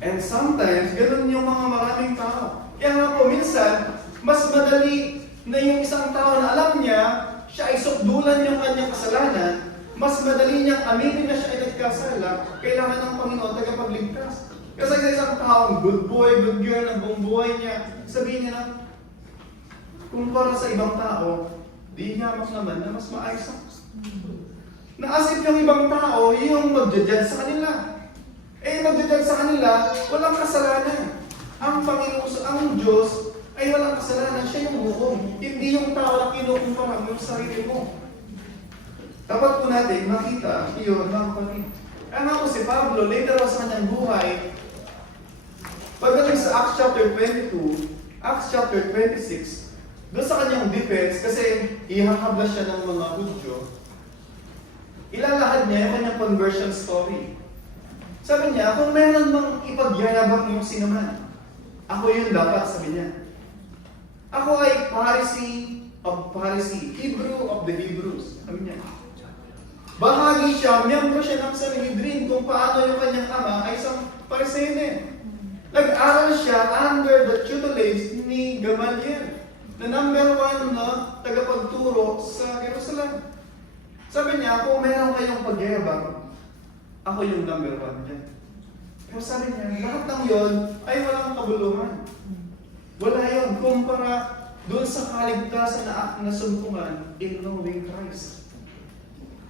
And sometimes, ganun yung mga maraming tao. Kaya nga po, minsan, mas madali na yung isang tao na alam niya, siya ay sukdulan yung kanyang kasalanan, mas madali niyang aminin na siya ay nagkasala, kailangan ng Panginoon tagapagligtas. Kasi sa isang taong good boy, good girl, ang buong buhay niya, sabihin niya na, kumpara sa ibang tao, di yamak naman na mas maayos ako. Naasip yung ibang tao, yung magja-judge sa kanila. Magja-judge sa kanila, walang kasalanan. Ang Panginoon, ang Diyos, ay walang kasalanan. Siya yung hukom. Hindi yung tao na kinukumpara mo sa sarili mo. Dapat po natin makita, iyon, mga kapatid. Ano ako si Pablo, later on sa kanyang buhay, pagdating sa Acts chapter 22, Acts chapter 26, doon sa kanyang defense, kasi ihahabla siya ng mga Hudyo, ilalahad niya yung kanyang conversion story. Sabi niya, kung meron mang ipagyayabang yung sinuman, ako yun dapat, sabi niya. Ako ay Pharisee of Pharisee, Hebrew of the Hebrews, sabi niya. Bahagi siya, miyembro siya ng Sanhedrin kung paano yung kanyang ama ay isang Pharisee din. Nag-aral siya under the tutelage ni Gamaliel, na number 1 na tagapagturo sa Jerusalem. Sabi niya, kung meron kayong pagyayabang, ako yung number 1 dyan. Pero sabi niya, lahat ng yon ay walang kabuluhan. Wala yon kumpara doon sa kaligtasan na nasumpungan in knowing Christ.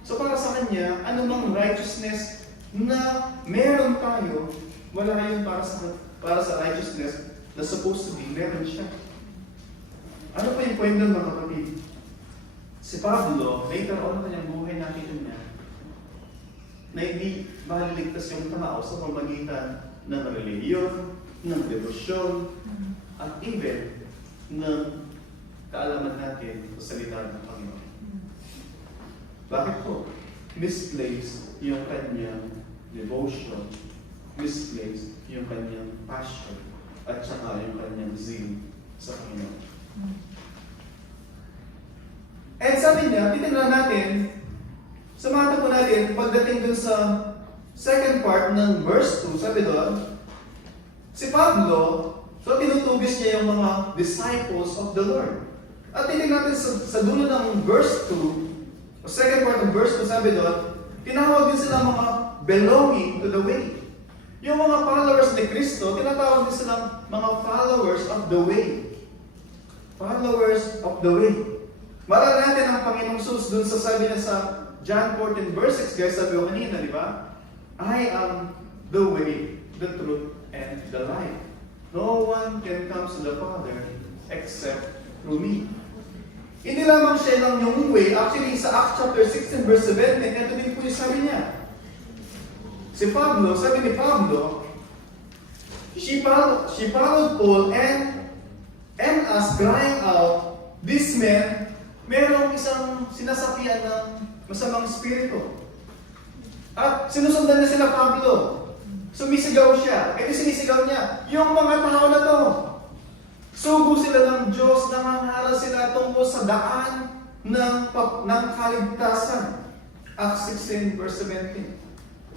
So para sa kanya, anumang righteousness na meron tayo, wala yun para sa righteousness na supposed to be, meron siya. Ano pa yung point doon mga kapatid? Si Pablo, later on na kanyang buhay, nakita niya, na hindi maliligtas yung tao sa pamagitan ng relihiyon, ng devosyon, at even ng kaalaman natin sa salita ng Panginoon. Bakit po? Misplaced yung kanyang devotion, misplaced yung kanyang passion, at saka yung kanyang zeal sa Panginoon. And sabi niya, titignan natin, samahan po natin, pagdating dun sa second part ng verse 2, sabi doon, si Pablo, so tinutugis niya yung mga disciples of the Lord. At titignan natin sa dulo ng verse 2, o second part ng verse 2, sabi doon, tinawag din sila mga belonging to the way. Yung mga followers ni Kristo, tinatawag din silang mga followers of the way. Followers of the way. Maalala natin ang Panginoong Jesus dun sa sabi niya sa John 14 verse 6, guys, sabi ko kanina, di ba? I am the way, the truth, and the life. No one can come to the Father except through me. Hindi lamang siya lang yung way. Actually, sa Acts chapter 16 verse 17, ito din po yung sabi niya. Si Pablo, sabi ni Pablo, she followed Paul and us crying out, this man, merong isang sinasapian ng masamang espiritu. At sinusundan na sila Pablo. Sumisigaw siya. Ito sinisigaw niya. Yung mga tao na to, sugo sila ng Diyos, nangangaral sila tungkol sa daan ng kaligtasan. Acts 16 verse 17.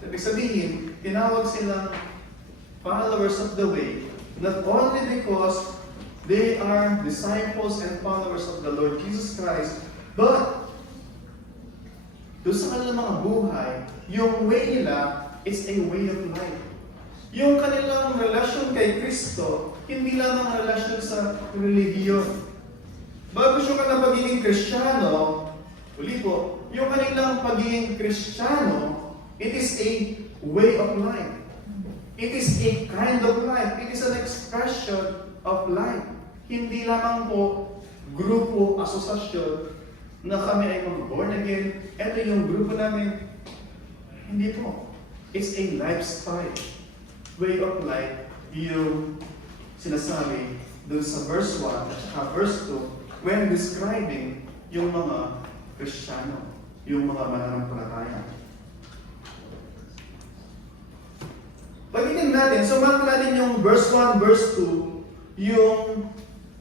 Ibig sabihin, tinawag silang followers of the way, not only because they are disciples and followers of the Lord Jesus Christ, but doon sa kanilang mga buhay, yung way nila is a way of life. Yung kanilang relasyon kay Kristo, hindi lamang relasyon sa relihiyon. Bago siya ka na pagiging Kristiyano, uli po, yung kanilang pagiging Kristiyano, it is a way of life. It is a kind of life. It is an expression of life. Hindi lamang po grupo, asosasyon, na kami ay mag-born again. Ito yung grupo namin. Hindi po. It's a lifestyle. Way of life. Yung sinasabi dun sa verse 1 at saka verse 2 when describing yung mga Kristiyano, yung mga mananampalataya. Pagdating natin, sumahan natin yung verse 1, verse 2, yung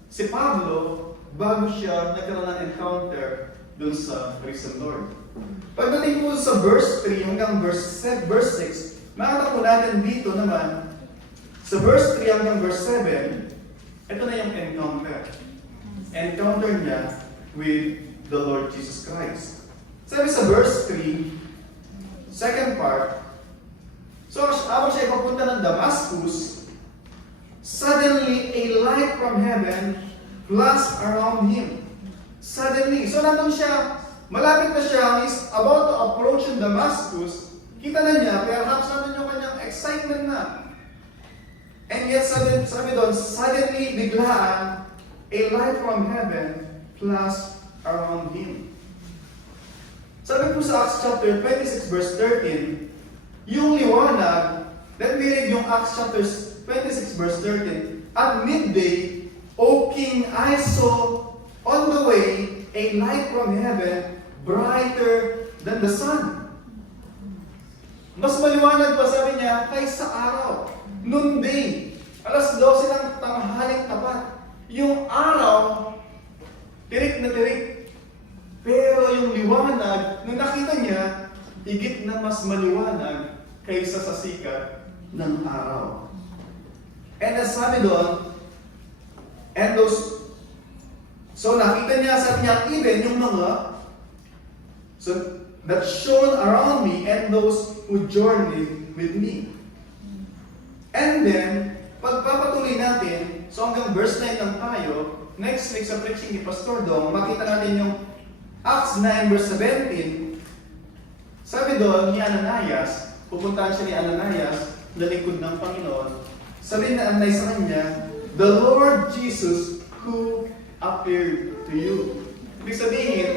si Pablo, bago siya nagkaroon ng encounter dun sa risen Lord. Pagdating po sa verse 3 hanggang verse 6, makita po natin dito naman, sa verse 3 hanggang verse 7, ito na yung encounter. Encounter niya with the Lord Jesus Christ. Sabi sa verse 3, second part, so, habang siya papunta ng Damascus, suddenly a light from heaven flashed around him. Suddenly. So, nandun siya, malapit na siya, is about to approach in Damascus. Kita na niya, perhaps nandun yung kanyang excitement na. And yet, sabi doon, suddenly, biglaan, a light from heaven flashed around him. Sabi po sa Acts chapter 26 verse 13, yung liwanag, let me read yung Acts chapter 26 verse 13. At midday, O King, I saw on the way a light from heaven brighter than the sun. Mas maliwanag pa, sabi niya, kaysa araw. Noonday, alas 12 ng tanghaling tapat. Yung araw, tirik na tirik. Pero yung liwanag, nung nakita niya, higit na mas maliwanag kaysa sa sikat ng araw. And as sabi doon, and those, so nakita niya, sabi niya, even yung mga, so that shone around me and those who journeyed with me. And then, pagpapatuloy natin, so hanggang verse 9 lang tayo, next week sa preaching ni Pastor Dong, makita natin yung Acts 9 verse 17, sabi doon ni Ananias, pupuntahan siya ni Ananias, na likod ng Panginoon, sabi na Anay sa kanya, the Lord Jesus who appeared to you. Ibig sabihin,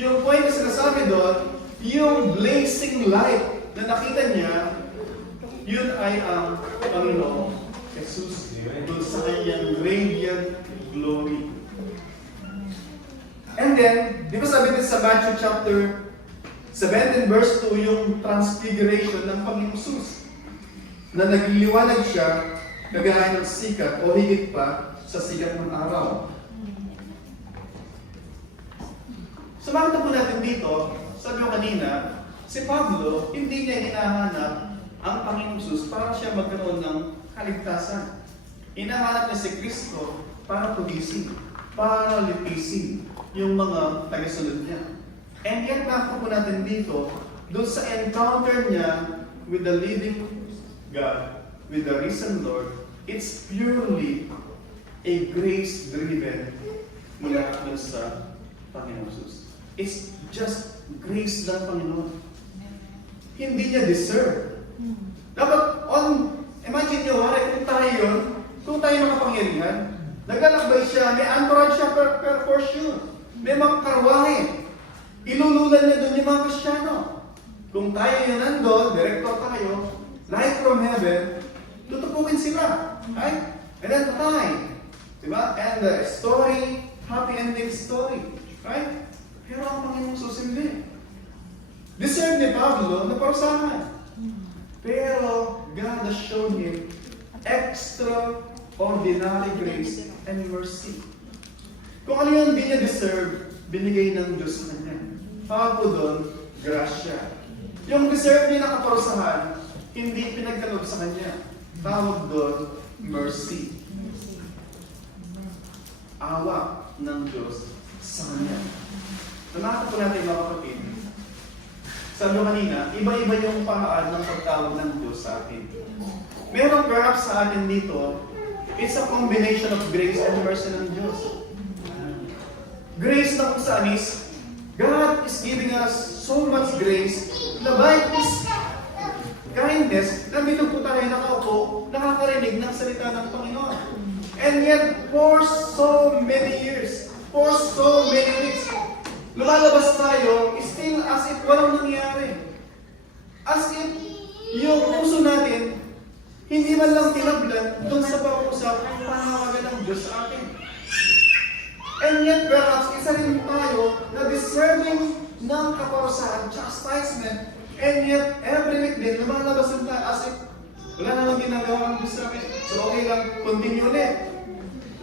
yung point na sinasabi doon, yung blazing light na nakita niya, yun ay ang Panginoong Jesus doon sa kanyang radiant glory. And then, di ba sabi din sa Matthew chapter 17 verse 2, yung transfiguration ng Panginoong Jesus, na nagliliwanag siya kagaya ng sikat o higit pa sa sikat ng araw. So makita po natin dito, sabi ko kanina, si Pablo, hindi niya hinahanap ang Panginoong Jesus para siya magkaroon ng kaligtasan. Hinahanap niya si Kristo para pugisin, para lipisin yung mga tagasunod niya. And yet, makita po natin dito, doon sa encounter niya with the living God, with the risen Lord, it's purely a grace-driven mula doon sa Panginoong Jesus. It's just grace lang, Panginoon. Hindi niya deserve. Dapat, imagine nyo, kung tayo yun, kung tayo makapangyarihan, naglalakbay siya, may entourage siya per for sure. May mga karwahe. Ilululan niya doon yung mga Kristyano. Kung tayo yun nandun, director tayo, light from heaven, tutupukin sila. Right? And then patay. Diba? And the story, happy ending story. Right? Pero ang Panginoong Jesus hindi. Deserve ni Pablo na parusahan. Pero God has shown him extraordinary grace and mercy. Kung ano yung hindi niya deserve, binigay ng Diyos sa kanya. Tawag po doon, grasya. Yung deserve niya na kaparusahan, hindi pinagkalob sa kanya. Tawag doon, mercy. Awa ng Diyos sa kanya. Nakita po natin mga kapatid. Sabi ko kanina, iba-iba yung paraan ng pagtawag ng Diyos sa atin. Meron perhaps sa atin dito, it's a combination of grace and mercy ng Diyos. Grace na kung saan is, God is giving us so much grace na by His kindness, nandito po tayo nakaupo, nakakarinig ng salita ng Panginoon. And yet, for so many years, for so many weeks, lumalabas tayo, still as if walang nangyari. As if yung puso natin, hindi man lang tinablan doon sa pag-usap ang panawagan ng Diyos sa atin. And yet, perhaps, isa rin tayo na deserving ng kaparusahan, chastisement, and yet, every week din, lumalabas din tayo as if wala namang ginagawa ng Diyos sa akin. So, okay lang, continue ulit.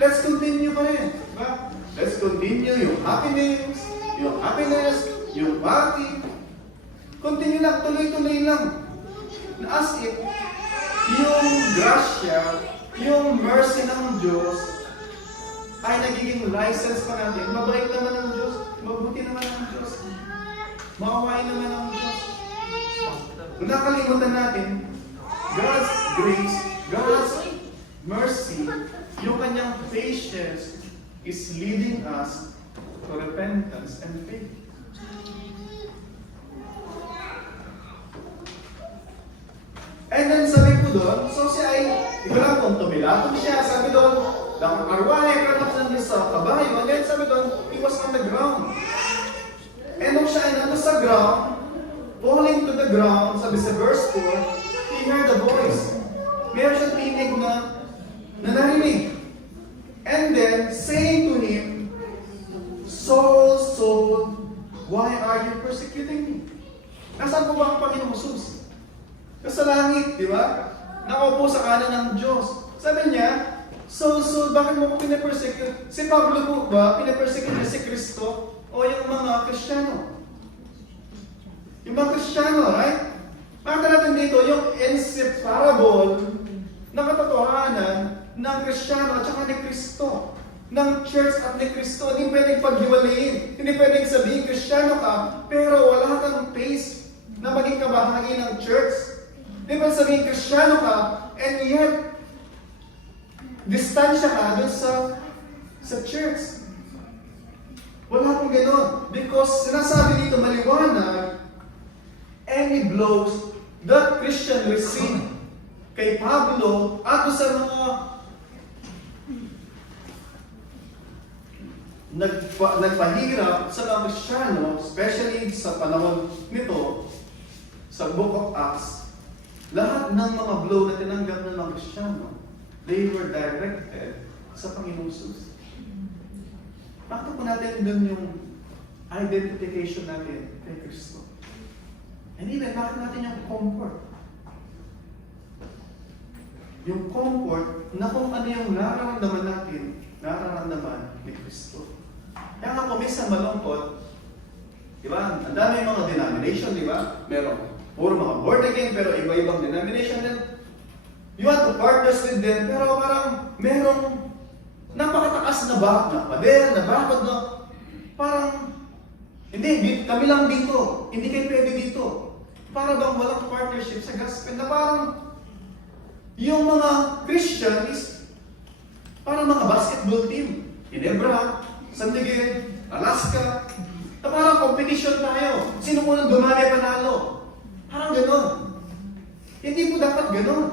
Let's continue pa rin. Diba? Let's continue yung happiness, yung party. Continue lang, tuloy-tuloy lang. Na as if, yung grasya, yung mercy ng Diyos, ay nagiging license pa natin. Mabait naman ng Diyos, mabuti naman ng Diyos, makawain naman ng Diyos. Kung nakalimutan natin, God's grace, God's mercy, yung kanyang patience is leading us to repentance and faith. And then sabi ko doon, so siya ay, iba lang kung tumilatong siya, sabi doon, nakakarwahe, karanasan niya sa kabayo, and then sabi doon, he was on the ground. And nung siya ay nandun sa ground, falling to the ground, sabi sa verse 4, he heard a voice. Meron siyang tinig na narinig. And then, saying to him, Saul, Saul, why are you persecuting me? Nasaan po ba ang Panginoong Jesus? Nasa langit, di ba? Nakaupo sa kanan ng Diyos. Sabi niya, Saul, Saul, bakit mo ko pinapersecute? Si Pablo po ba, pinapersecute niya si Kristo o yung mga Kristiyano? Yung mga Kristiyano, right? Makita natin dito, yung inseparable na katotohanan ng Kristiyano at saka ni Kristo. Ng church at ni Kristo. Hindi pwedeng paghiwalayin. Hindi pwedeng sabihin Kristiyano ka, pero wala kang pace na maging kabahagi ng church. Hindi pwedeng sabihin Kristiyano ka, and yet, distansya ka dun sa church. Wala pong gano'n. Because sinasabi dito maliwanag, any blows that Christian received kay Pablo at sa mga nagpahirap sa mga Kristiyano, especially sa panahon nito, sa Book of Acts, lahat ng mga blow na tinanggap ng mga Kristiyano, they were directed sa Panginoong Jesus. Bakit po natin dun yung identification natin kay Kristo? And even, bakit natin yung comfort? Yung comfort na kung ano yung nararamdaman natin, nararamdaman ni Kristo. Kaya nga po, minsan malungkot, di ba? Ang dami yung mga denomination, di ba? Meron puro mga born again, pero iba-ibang denomination din. You want to partners with them, pero parang merong napakataas na pader, na bakod na, parang, hindi, kami lang dito, hindi kayo pwede dito. Para bang walang partnership sa gospel, na parang, yung mga Christian is, parang mga basketball team. Ginebra, San Miguel, Alaska, na parang competition tayo. Sino mo nang dumali panalo? Parang gano'n. Hindi po dapat gano'n.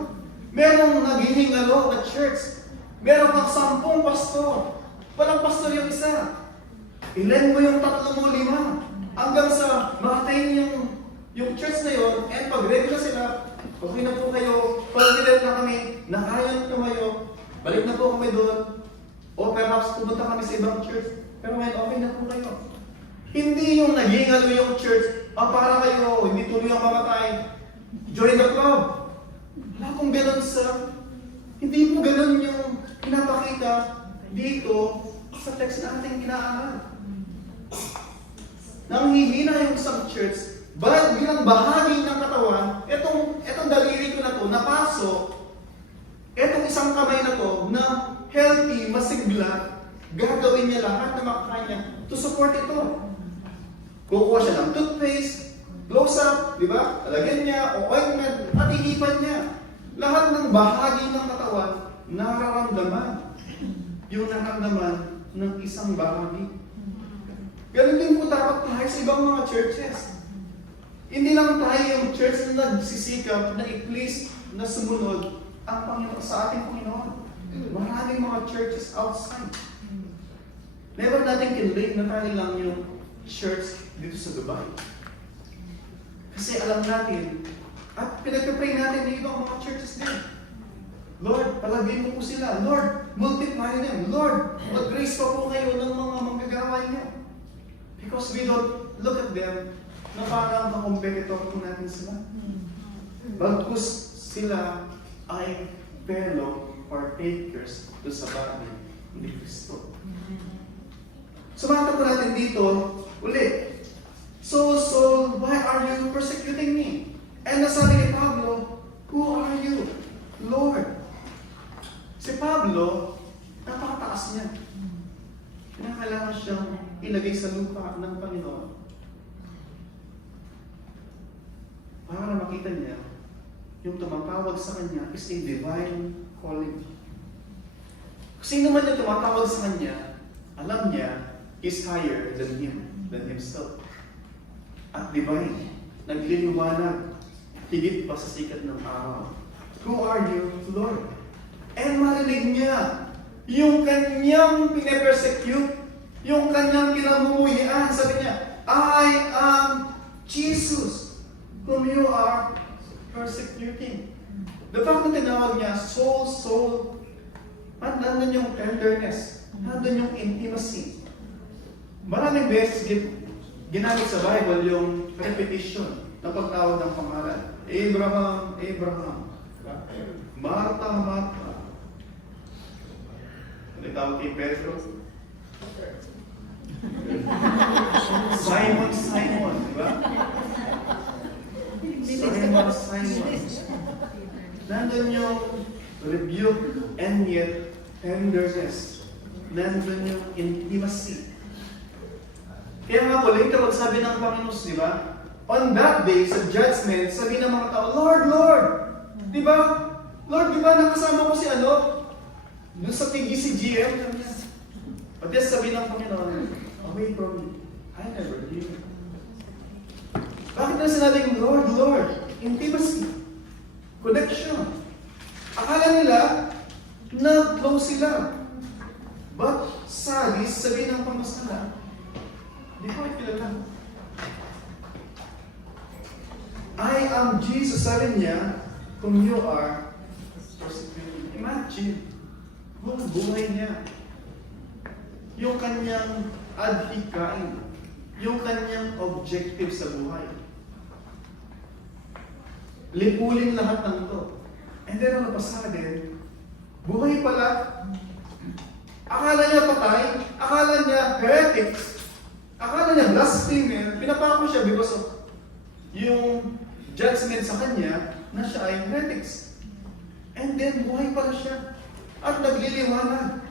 Merong naghihingalo at church. Meron pang 10 pastor. Walang pastor yung isa. Ilan mo yung 3 mo 5. Hanggang sa makatain yung church na yun, and pag ready na sila, okay na po kayo, confident na kami, nakayan tumayo, balik na po kami doon, o perhaps pumunta kami sa ibang church, pero ngayon okay na po kayo. Hindi yung naghingalo yung church, para kayo, hindi tuloy ang mamatay, join the club. Wala kong ganun hindi po ganun yung pinapakita dito sa text na ating inaaral. Nanghihina yung isang church, bilang bahagi ng katawan, etong daliri ko na to, napasok, etong isang kamay na to, na healthy, masigla, gagawin niya lahat na makakanya to support ito. Kukuha siya ng toothpaste, close up, di ba? Talagyan niya, o ointment, at inipan niya. Lahat ng bahagi ng katawan, nararamdaman. Yung nararamdaman ng isang bahagi. Ganun din po dapat tayo sa ibang mga churches. Hindi lang tayo yung church na nagsisikap na i-please, na sumunod ang Panginoon sa ating Panginoon. Maraming mga churches outside. Never natin kinlate na tayo lang yung church dito sa Dubai. Kasi alam natin, at pinag-pray natin ng ibang mga churches din. Lord, palagay mo po sila. Lord, multiply them. Lord, mag-grace pa po kayo ng mga manggagawa niyo. Because we don't look at them na parang ka-competitor po natin sila. Bagkus sila ay fellow partakers do sa body ni Kristo. Sumakot po natin dito, ulit. So, why are you persecuting me? And nasabi ni Pablo, who are you? Lord. Si Pablo, napakataas niya. Kailangan siyang ilagay sa lupa ng Panginoon. Para makita niya, yung tumatawag sa kanya is a divine calling. Sino man yung tumatawag sa kanya, alam niya, is higher than himself. At divine, nagliliwanag, higit pa sa sikat ng araw. Who are you, Lord? And marinig niya, yung kanyang pinapersecute, yung kanyang kinamumuhian, sabi niya, I am Jesus, whom you are persecuting. The fact na tinawag niya, soul, nandun yung tenderness, nandun yung intimacy. Maraming beses ginamit sa Bible yung repetition ng pagtawag ng pangalan. Abraham. Marta. Ano tawag kay Pedro? Simon, di ba? Simon. Nandun yung rebuke and yet tenderness. Nandun yung intimacy. Kaya nga po, later sabi ng Panginoon, di ba? On that day, sa judgment, sabi ng mga tao, Lord! Di ba? Lord, di ba nakasama ko si doon sa PGCGM? Pati sabi ng Panginoon, away from me. I never knew. Bakit na sinabing, Lord? Intimacy. Connection. Akala nila na close sila. But sadly, sabi ng Panginoon, di ko kilala. I am Jesus, sabi niya, whom you are persecuting. Imagine, buong buhay niya. Yung kanyang adhikain, yung kanyang objective sa buhay. Lipulin lahat ng to. And then ano pa sa atin, buhay pala. Akala niya patay, akala niya heretics, akala niya blasphemer, pinapako siya because of yung judgment sa kanya na siya ay heretics. And then buhay pala siya. At nagliliwanag.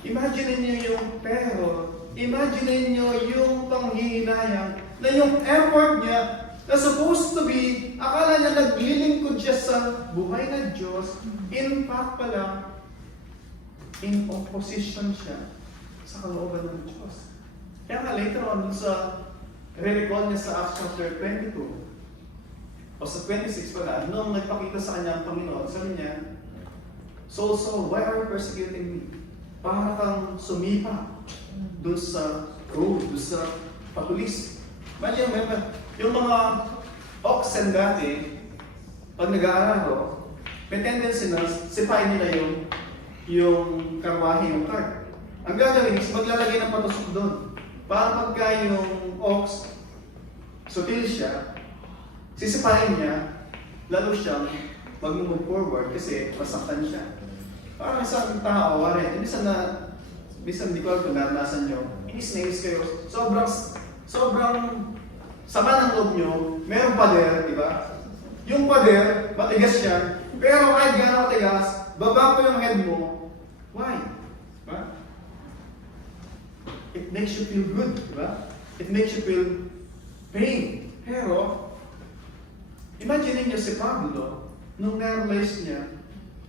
Imagine niyo yung pero, imagine niyo yung panghihinayang na yung effort niya na supposed to be, akala niya naglilingkod siya sa buhay ng Diyos, in fact pala, in opposition siya sa kalooban ng Diyos. Kaya nga later on, dun sa re-recall niya sa Acts chapter 22, o sa 26 pala, nung nagpakita sa kanya ang Panginoon, sabi niya, Saul, Saul, why are you persecuting me? Para kang sumipa dun sa road, dun sa patulis. Bali yung mga oxen dati, pag nag-aararo, may tendency na sipain nila yung karwahe, yung cart. Ang gagawin is maglalagay ng patusok doon. Para pagka yung ox, sutil siya, sisipain niya, lalo siyang mag-move forward kasi masaktan siya. Parang isang tao, minsan di ko alam kung naranasan nyo, inis kayo, sobrang sama ng loob nyo, merong pader, di ba? Yung pader, matigas siya, pero kahit gano'n matigas, baba ko yung head mo. Why? Diba? It makes you feel good, di ba? It makes you feel pain. Pero, imagine niyo si Pablo, nung na-realize niya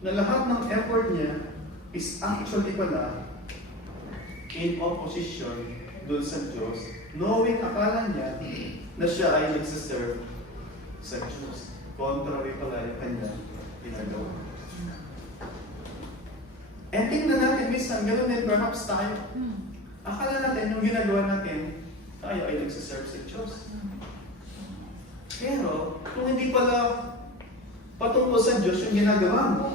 na lahat ng effort niya is actually pala in opposition doon sa Diyos, knowing akala niya na siya ay nagsiserve sa Diyos. Contrary pala yung kanya ginagawa. And tingnan natin, minsan, ganoon din perhaps tayo. Akala natin, yung ginagawa natin, tayo ay nagsiserve sa Diyos. Pero, kung hindi pala patungkol sa Diyos yung ginagawa mo,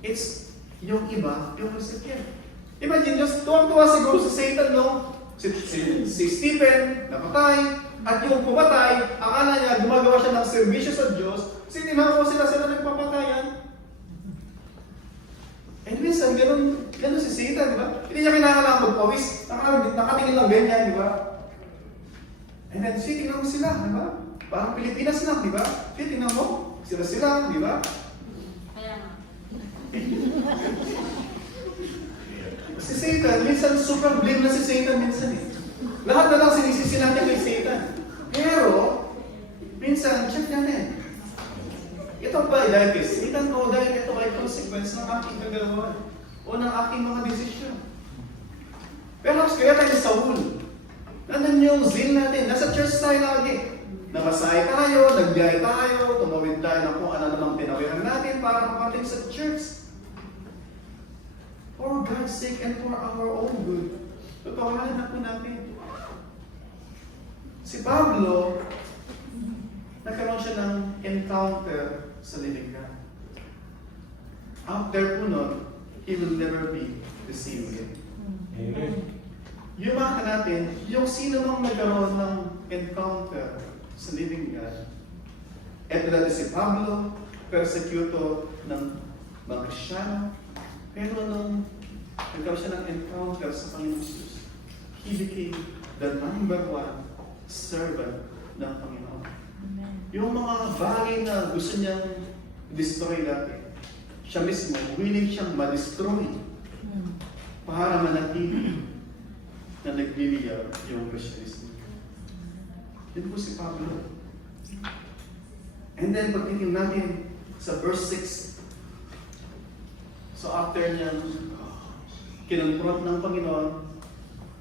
it's yung iba, yung recipient. Imagine, just tuwang-tuwa siguro sa Satan, no? Si Stephen, napatay, at yung pumatay, akala niya gumagawa siya ng serbisyo sa Diyos, kasi tinakaw sila nagpapatayan. And minsan, ganun si Satan, di ba? Hindi niya kinakailangan magpawis, nakatingin lang ganyan, di ba? And then, tingnan mo sila, di ba? Parang Pilipinas lang, di ba? Tingnan mo, sila, di ba? Si Satan, minsan super blame na si Satan minsan eh. Lahat na lang sinisisi natin kay Satan. Pero, minsan, check natin. Ito ba dahil kay Satan o dahil ito ay consequence ng aking kagagawa o ng aking mga desisyon? Perhaps kaya tayo sa Saul. Nandun yung zeal natin. Nasa church tayo lagi. Namasahe tayo, nagbiyay tayo, tumawid tayo ng kung ano namang tinawiran natin para makating sa church. For God's sake and for our own good. Pagpawalan na po natin. Si Pablo, nagkaroon siya ng encounter sa living God. After po nun, he will never be the same again. Amen. Yumakan natin, yung sino mang nagkaroon ng encounter sa living God. Ito natin si Pablo, persecutor ng mga Kristyano, pero nung nagkaroon siya ng encounter sa Panginoon Jesus, he became the number one servant ng Panginoon. Amen. Yung mga bagay na gusto niyang destroy natin, siya mismo, willing siyang ma-destroy para manatili na nagliliyab yung Christianism. Yun po si Pablo. And then, pagtingin natin sa verse 6, so after niyang kinonfront ng Panginoon,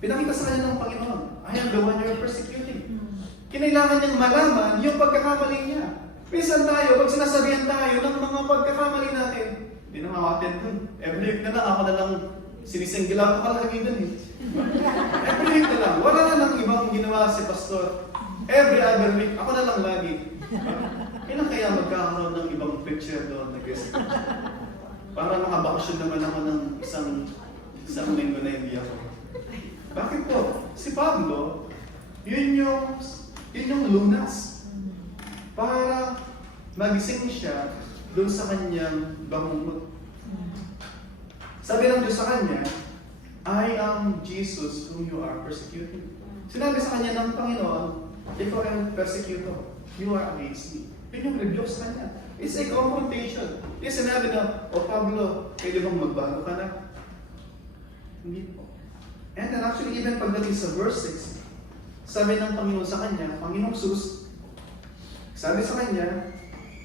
pinakita sa kanya ng Panginoon, I am the one you're persecuting. Kinailangan niyang malaman yung pagkakamali niya. Minsan tayo, pag sinasabihan tayo ng mga pagkakamali natin, hindi na makatin dun. Every week na lang, ako na lang sinisinggilan ko kalagi dun eh. Every week na lang, wala na lang ibang ginawa si Pastor. Every other week, ako na lang lagi. Kailan kaya magkakaroon ng ibang picture doon na guest? Para makabakasyon naman ako ng isang linggo na hindi ako. Bakit po? Si Pablo, yun yung lunas. Para magising siya doon sa kanyang bangungot. Sabi ng Diyos sa kanya, I am Jesus whom you are persecuting. Sinabi sa kanya ng Panginoon, ikaw ang persecutor. You are against me. Yun yung rebuke sa kanya. It's a confrontation. Yung sinabi na, O Pablo, pwede bang magbago ka na? Hindi po. And then actually, even pagdating sa verse 6, sabi ng Panginoon sa kanya, Panginoong Sus, sabi sa kanya,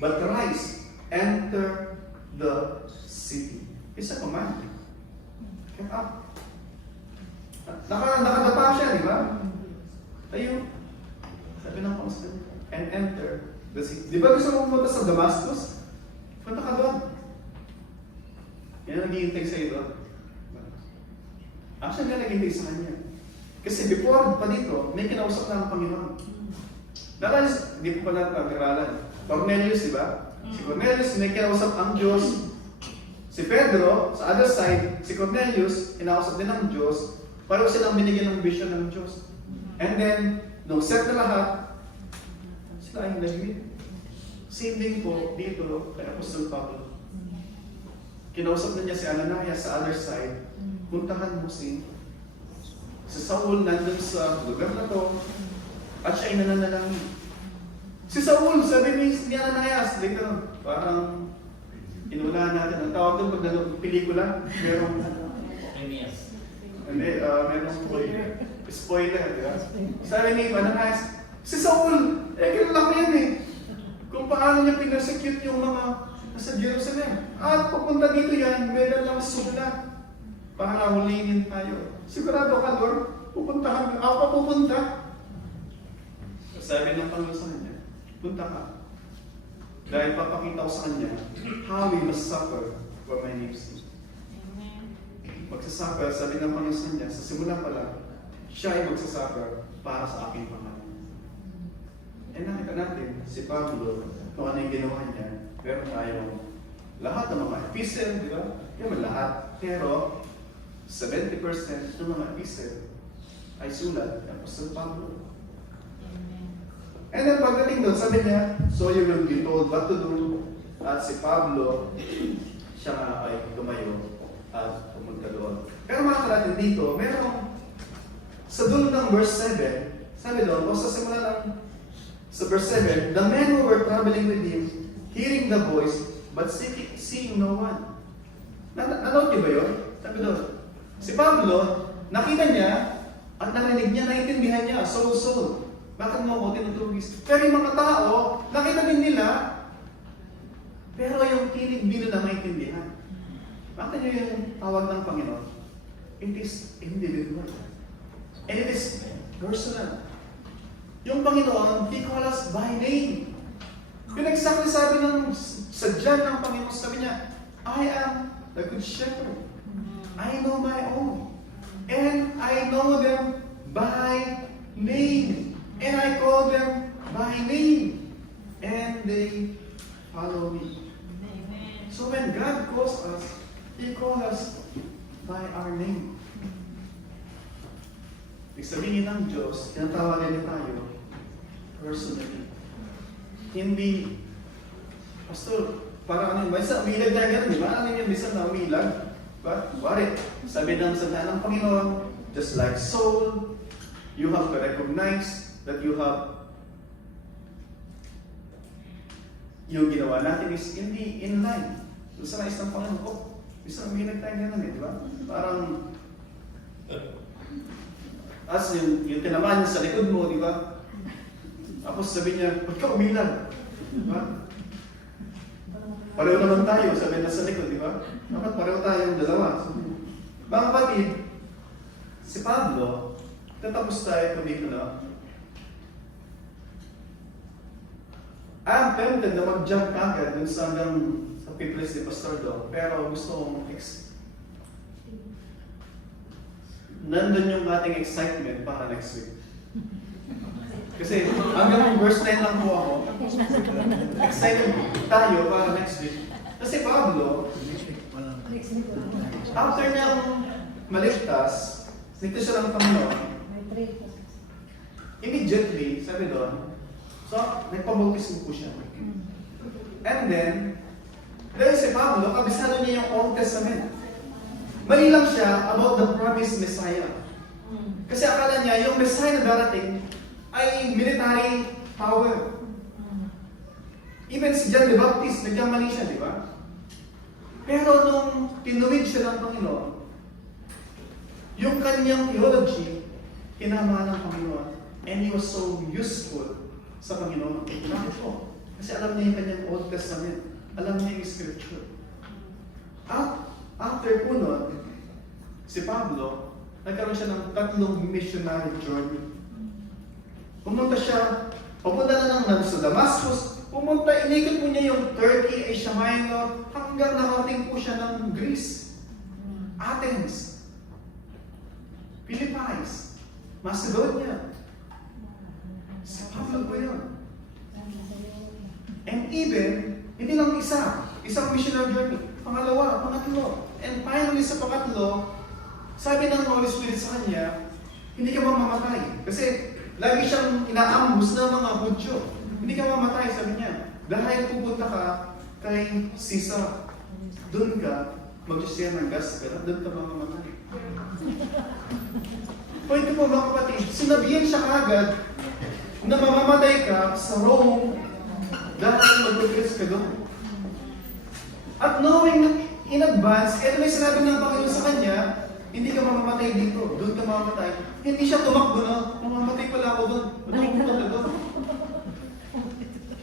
but rise, enter the city. It's a command. Get up. Nakadapa siya, di ba? Ayun. Sabi ng Panginoon, and enter the city. Di ba gusto mo pumunta sa Damascus? Punta ka doon. Yan ang naghihintay sa iyo. Actually, yan naghihintay sa kanya. Kasi before pa dito, may kinausap na ang Panginoon. Nakalis, hindi ko pala pag-aralan. Cornelius, di ba? Si Cornelius, may kinausap ang Diyos. Si Pedro, sa other side, si Cornelius, kinausap din ng Diyos. Pareho silang binigyan ng vision ng Diyos. And then, nung set na lahat, sila ay nag-meet. Same thing po dito kay Apostol Pablo. Kinausap na niya si Ananias sa other side, puntahan mo si Saul nandun sa lugar na to, at siya ay nananalangin. Si Saul, sabi ni Ananias, dito, parang inunahan natin. Ang tawag doon pag nanonood pelikula, merong spoiler, di ba? Sabi ni Ananias, si Saul, kilala ko yan eh. Kung paano niya pinersecute yung mga nasa Jerusalem. At papunta dito yan, meron lang sulat. Para hulingin tayo. Sigurado ka, Lord, pupuntahan ka. Ako pa pupunta. Sabi ng Panginoon sa kanya, punta ka. Dahil papakita ko sa kanya how we must suffer for my name's sake. Magsasuffer, sabi ng Panginoon sa kanya, sa simula pa lang, siya ay magsasuffer para sa aking pangalan. Eh nakita natin, si Pablo, kung ano yung ginawa niya, meron tayong lahat ng mga epistle, di ba? Hindi lahat. Pero, 70% ng mga epistle ay sulat ng Apostol Pablo. And then pagdating doon, sabi niya, so you will be told what to do. At si Pablo, siya nga ay tumayo at pumunta doon. Pero mga kalatin dito, meron sa dulo ng verse 7, sabi doon, o sa simula ng sa verse 7, the men who were traveling with him, hearing the voice, but seeing no one. Nanood niyo ba yun? Sabi doon, si Pablo, nakita niya, at narinig niya, naintindihan niya, Saul, bakit mo ako tinutugis? Pero yung mga tao, nakita din nila, pero yung tinig din nila maintindihan. Bakit niyo yung tawag ng Panginoon? It is individual. And it is personal. Yung Panginoon, He calls us by name. Yung exactly sabi sa John ng Panginoon, sabi niya, I am the good shepherd. I know my own. And I know them by name. And I call them by name. And they follow me. So when God calls us, He calls us by our name. Ibig sabihin ng Diyos, tinatawagan niya tayo personally. Hindi, Pastor, parang ano, minsan umilag tayo gano'n, di ba? Ano yung minsan na umilag? But, what sabi ng salita ng Panginoon, just like Saul, you have to recognize that you have yung ginawa natin is hindi in line. Doon sa nais ng Panginoon, minsan umilag tayo gano'n, di ba? Parang, as yung tinamaan niya sa likod mo, di ba? Tapos sabi niya, ba't ka umilag? Diba? Pareho naman tayo, sabi na sa likod, di ba? Dapat pareho tayong dalawa. Mga kapatid, si Pablo, tatapos tayo kung dito na, I'm tempted na mag-jump agad dun sa hanggang sa piplis ni Pastor Do, pero gusto kong nandun yung ating excitement para next week. Kasi hanggang verse 9 lang po ako. Excited tayo para next week. Kasi Pablo, after niyang maligtas, ligtas siya ng Panginoon, immediately, sabi doon, so, nagpabautismo po siya. And then, dahil si Pablo, kabisado niya yung Old Testament. Mali lang siya about the promised Messiah. Kasi akala niya, yung Messiah na darating ay military power. Even si John the Baptist, nagkamali siya, di ba? Pero nung tinuwid siya ng Panginoon, yung kanyang theology, kinama ng Panginoon. And he was so useful sa Panginoon. Bakit po? Kasi alam niya yung kanyang Old Testament. Alam niya yung Scripture. At after po nun, si Pablo, nagkaroon siya ng 3 missionary journey. Pumunta siya, papunta na lang sa Damascus, pumunta, inikot po niya yung Turkey, Asia Minor, hanggang nakarating po siya ng Greece, Athens, Philippines, Macedonia. Si Pablo po yun. And even, hindi lang isang missionary journey. Pangalawa, pangatlo. And finally sa pangatlo, sabi ng Holy Spirit sa kanya, hindi ka mamamatay. Kasi lagi siyang inaambus ng mga Hudyo. Hindi ka mamamatay, sabi niya. Dahil pupunta ka kay Caesar. Doon ka mag-share ng gospel at doon ka mamamatay. Pwede po mga kapatid, sinabihan siya agad na mamamatay ka sa Rome dahil mag-progress ka doon. At knowing in advance, kaya may sinabi ng Panginoon sa kanya, hindi ka mamamatay dito, doon ka mamamatay. Hindi siya tumakbo na, mamamatay pala ako doon. Matupunta ka doon.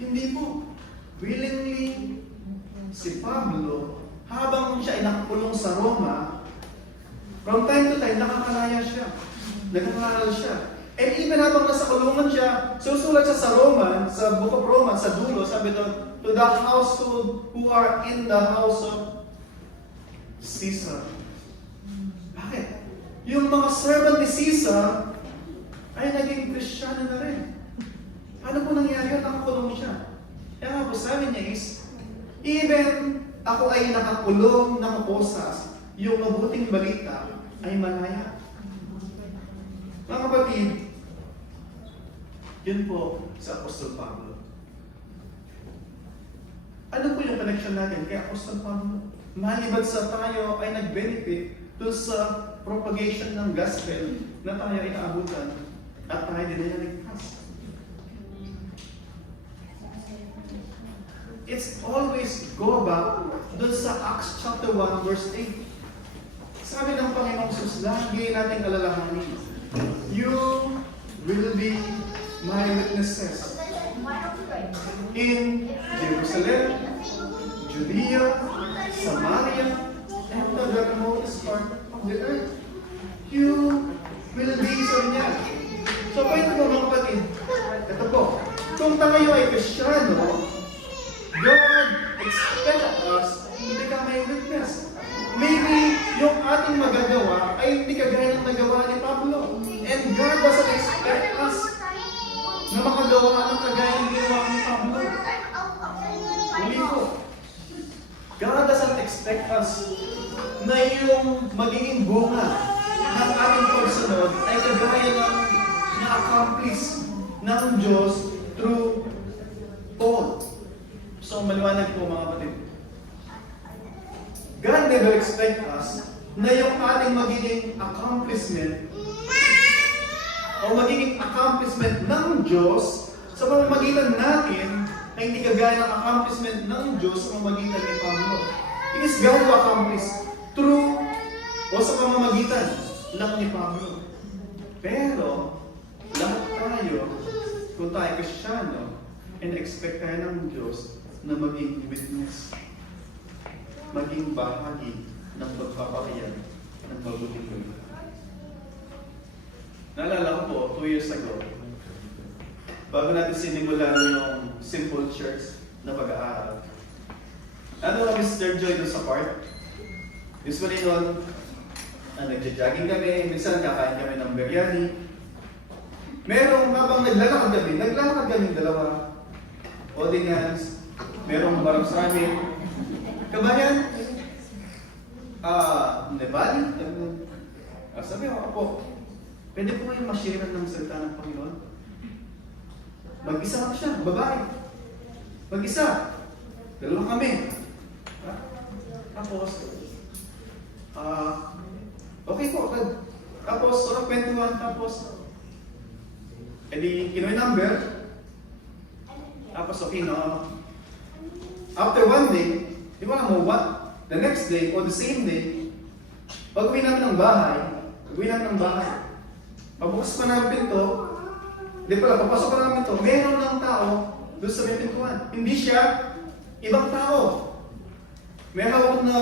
Hindi po. Willingly, si Pablo, habang siya ay nakakulong sa Roma, from time to time, nakakalaya siya. Nagkakaral siya. And even habang nasa kulungan siya, susulat siya sa Roman, sa Book of Romans, sa dulo, sabi doon, to the household who are in the house of Caesar. Bakit? Yung mga servant ni Caesar ay naging Kristiyano na rin. Ano po nangyari at nakakulong siya? Kaya nga po sabi niya is, even ako ay nakakulong ng posas, yung mabuting balita ay malaya. Mga kapatid, yun po sa Apostol Pablo. Ano po yung connection natin kay Apostol Pablo? Maliban sa tayo ay nag-benefit doon sa propagation ng gospel na tayo ay naabutan at tayo din ay naligtas. It's always go back doon sa Acts chapter 1 verse 8. Sabi ng Panginoong Jesus, lagi nating alalahanin, you will be my witnesses in Jerusalem, Judea, Samaria, and the remotest part of the earth. You will be, sabi niya. So, pwede po mga kapatid, ito po, kung tayo ay Kristyano, God expects us to become a witness. Maybe yung ating magagawa ay hindi kagaya ng nagawa ni Pablo. And God doesn't expect us na makagawa ng kagaya ng ginawa ni Pablo. Muli po. God doesn't expect us na yung magiging bunga ng ating pagsunod ay kagaya ng na-accomplish ng Diyos through Paul. So, maliwanag po mga kapatid. God never expect us na yung ating magiging accomplishment o magiging accomplishment ng Diyos sa pamamagitan natin ay hindi kagaya ng accomplishment ng Diyos sa pamamagitan ni Pablo. It is God who accomplish through o sa pamamagitan lang ni Pablo. Pero, lahat tayo, kung tayo Kristiyano, and expect tayo ng Diyos na maging witness, maging bahagi ng pagpapakayag ng mabuting balita. Naalala ko po, 2 years ago, bago natin sinimulan yung simple church na pag-aaral, ano kami Sister Joy doon sa park? Usually noon, nagja-jogging kami, minsan kakain kami ng biryani. Merong habang naglalakad kami dalawa. Audience, merong barang sa amin. Kabayan, Nebali, sabi ko, Apo, pwede po kayong ma-share ng salita ng Panginoon? Mag-isa lang siya, babae. Mag-isa. Dalawa kami. Tapos, okay po. Tapos, surang 21, tapos, edi, kinuha yung number. Tapos, okay, no? After one day, di ba mo what? The next day, or the same day, pag-uwi namin ng bahay, pabukas pa namin pinto, papasok pa namin ito, meron ng tao doon sa may pintuan. Hindi siya ibang tao. May hawak na,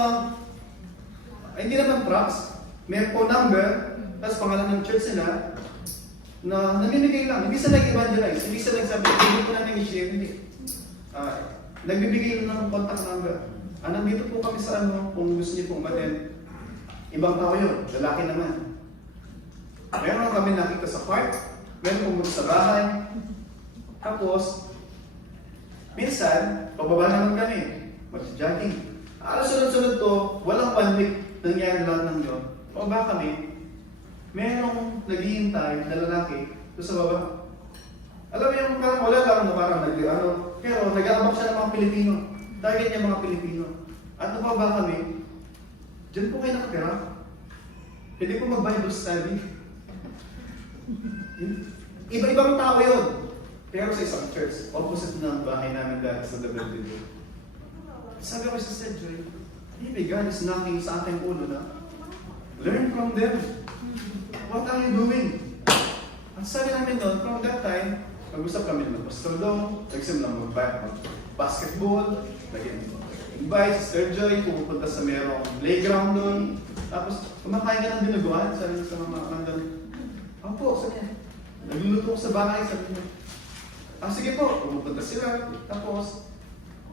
hindi naman trucks, may phone number, tapos pangalan ng church nila, na namimigay lang. Hindi sila nag-evangelize, hindi sila nagsabi, hindi po namin i-share, hindi. Nagbibigay ng contact number. Nandito po kami sa kung gusto niyo pong umaten. Ibang tao yun, lalaki naman. Meron kami nakita sa park, meron pumunta sa bahay. Tapos, minsan, pababa naman kami, mag-jogging. Sunod-sunod to, walang 1 week nangyari lahat ng yun. Pababa kami, merong naghihintay na lalaki doon sa baba. Alam mo yung parang wala lang, parang pero nag-aabak siya ng mga Pilipino. Target niya mga Pilipino. At nababa kami, dyan po kayo nakatira. Pwede po mag-Bible study. Iba-ibang tao yun. Pero sa isang church, opposite ng bahay namin dahil sa David. Sabi ko sa Cedric, maybe God is knocking sa ating ulo na, learn from them. What are you doing? Ang sabi namin doon, from that time, nag-usap kami ng Pastor Dong, nagsimula mag-basketball, nag-invite si Sir Joy, pupunta sa merong playground doon. Tapos, kumakain ka ng dinuguan, sabi sa mga nandun. Opo, sabi niya. Nagluluto ko sa bahay, sabi niya. Sige po, pupunta sila. Tapos,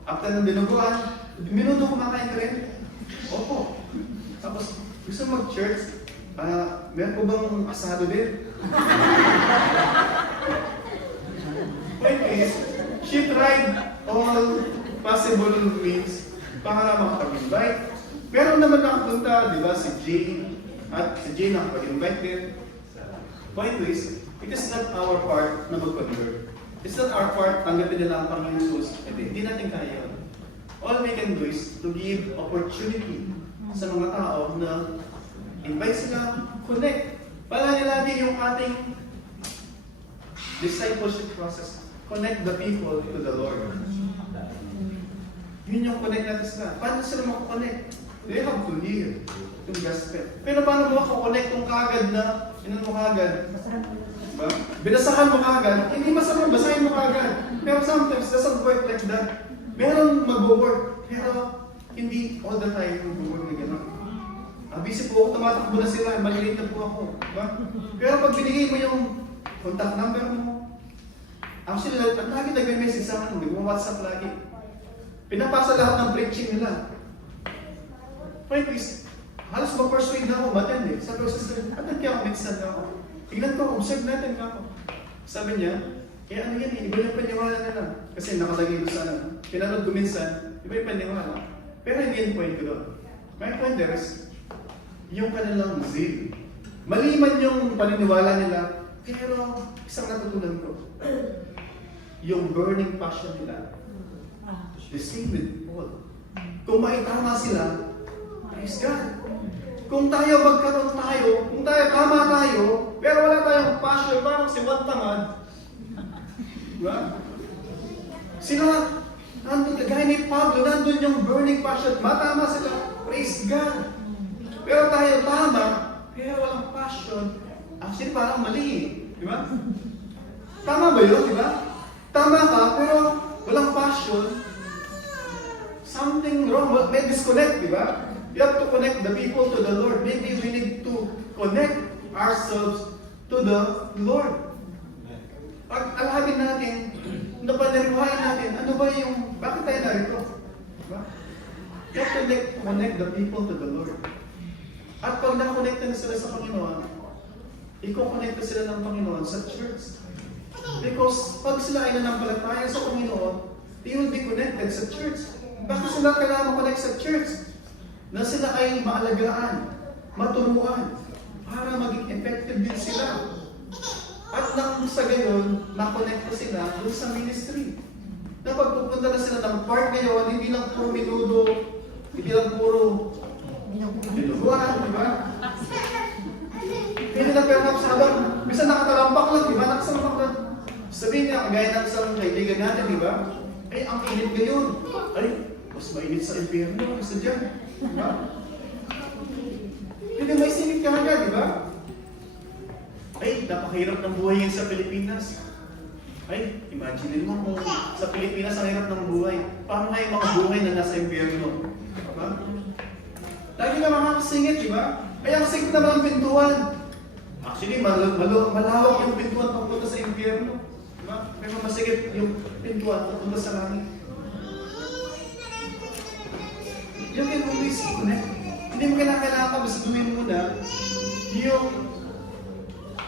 after ng dinuguan, minuto kumakain ka rin. Opo. Tapos, gusto mag-church, meron ko bang asado din? Point is, she tried all possible means para makapag-invite. Meron naman nakapunta, di ba, si Jay, at si Jay nakapag-invite din. Point is, it is not our part na mag-convert. It's not our part, tanggapin nila ang Panginoon Jesus. Hindi natin kaya yun. All we can do is to give opportunity sa mga tao na invite sila, connect. Palagi lagi yung ating discipleship process. Connect the people to the Lord. Yun yung connect natin sila. Paano sila makakonect? They have to hear yung gospel. Pero paano mo makakonect kung kaagad na, mo kaagad? Diba? Binasahan mo kaagad, hindi masama, basahin mo kaagad. Pero sometimes, doesn't work like that. Meron mag-work, pero hindi all the time mag-work na gano'n. Busy po ako, tumatakbo na sila, malilate na po ako. Diba? Pero pag binigay mo yung contact number mo, actually, ang lagi nagme-message sa akin, nag-WhatsApp lagi. Pinapasa lahat ng preaching nila. Point is, halos ma-persuade na ako, matend eh. Sabi ko sa sister, attend kaya ako minsan na ako. Tingnan ko, observe natin ako. Sabi niya, ano yan eh, iba yung paniwala nila. Kasi nakalagay ko sa pinanood ko minsan, iba yung paniwala. Pero hindi yung point ko doon. My point there is, yung kanilang zeal. Mali man yung paniniwala nila, pero isang natutunan ko. Yung burning passion nila. The same with Paul. Kung maitama sila, praise God. Kung tayo magkaroon tayo, kung tayo tama tayo, pero wala tayong passion, parang si Juan Tamad. Diba? Sila, nandun, kagaya ni Pablo, nandun yung burning passion, matama sila, praise God. Pero tayo tama, pero walang passion, actually parang mali. Diba? Tama ba yun, diba? Tama ka, pero walang passion, something wrong, may disconnect, diba? You have to connect the people to the Lord. Maybe we need to connect ourselves to the Lord. Pag alhabin natin, napaniriwain natin, ano ba yung, bakit tayo narito? Diba? You have to connect the people to the Lord. At pag na-connect na sila sa Panginoon, i-connect sila ng Panginoon sa church. Because pag sila ay nanampalataya sa Panginoon, they will be connected sa church. Bakit sila kailangan connect sa church? Na sila ay maalagaan, maturuan, para maging effective din sila. At nang sa gayon, makonekta sila doon sa ministry. Na pagpupunta na sila ng park ngayon, hindi lang puro minudo, hindi lang puro minuduan, di ba? Hindi na perhaps habang, bisa nakatalampak lang, di ba? Nakasalampak lang. Sabihin niya, kagaya ng isang kaibigan natin, di ba? Ay, ang init ngayon. Ay, mas mainit sa impyerno, isa dyan. Di ba? Hindi may sinit ka agad, di ba? Ay, napakahirap ng buhay yan sa Pilipinas. Ay, imagine mo kung sa Pilipinas ang hirap ng buhay. Paano nga yung mga buhay na nasa impyerno? Diba? Lagi na makakasingit, di ba? Ay, ang singit naman ang pintuan. Actually, malawak yung pintuan papunta sa impyerno. Diba? May masigit yung pintuan papunta sa langit. You can always connect. Hindi mo kailangan gustuin muna yung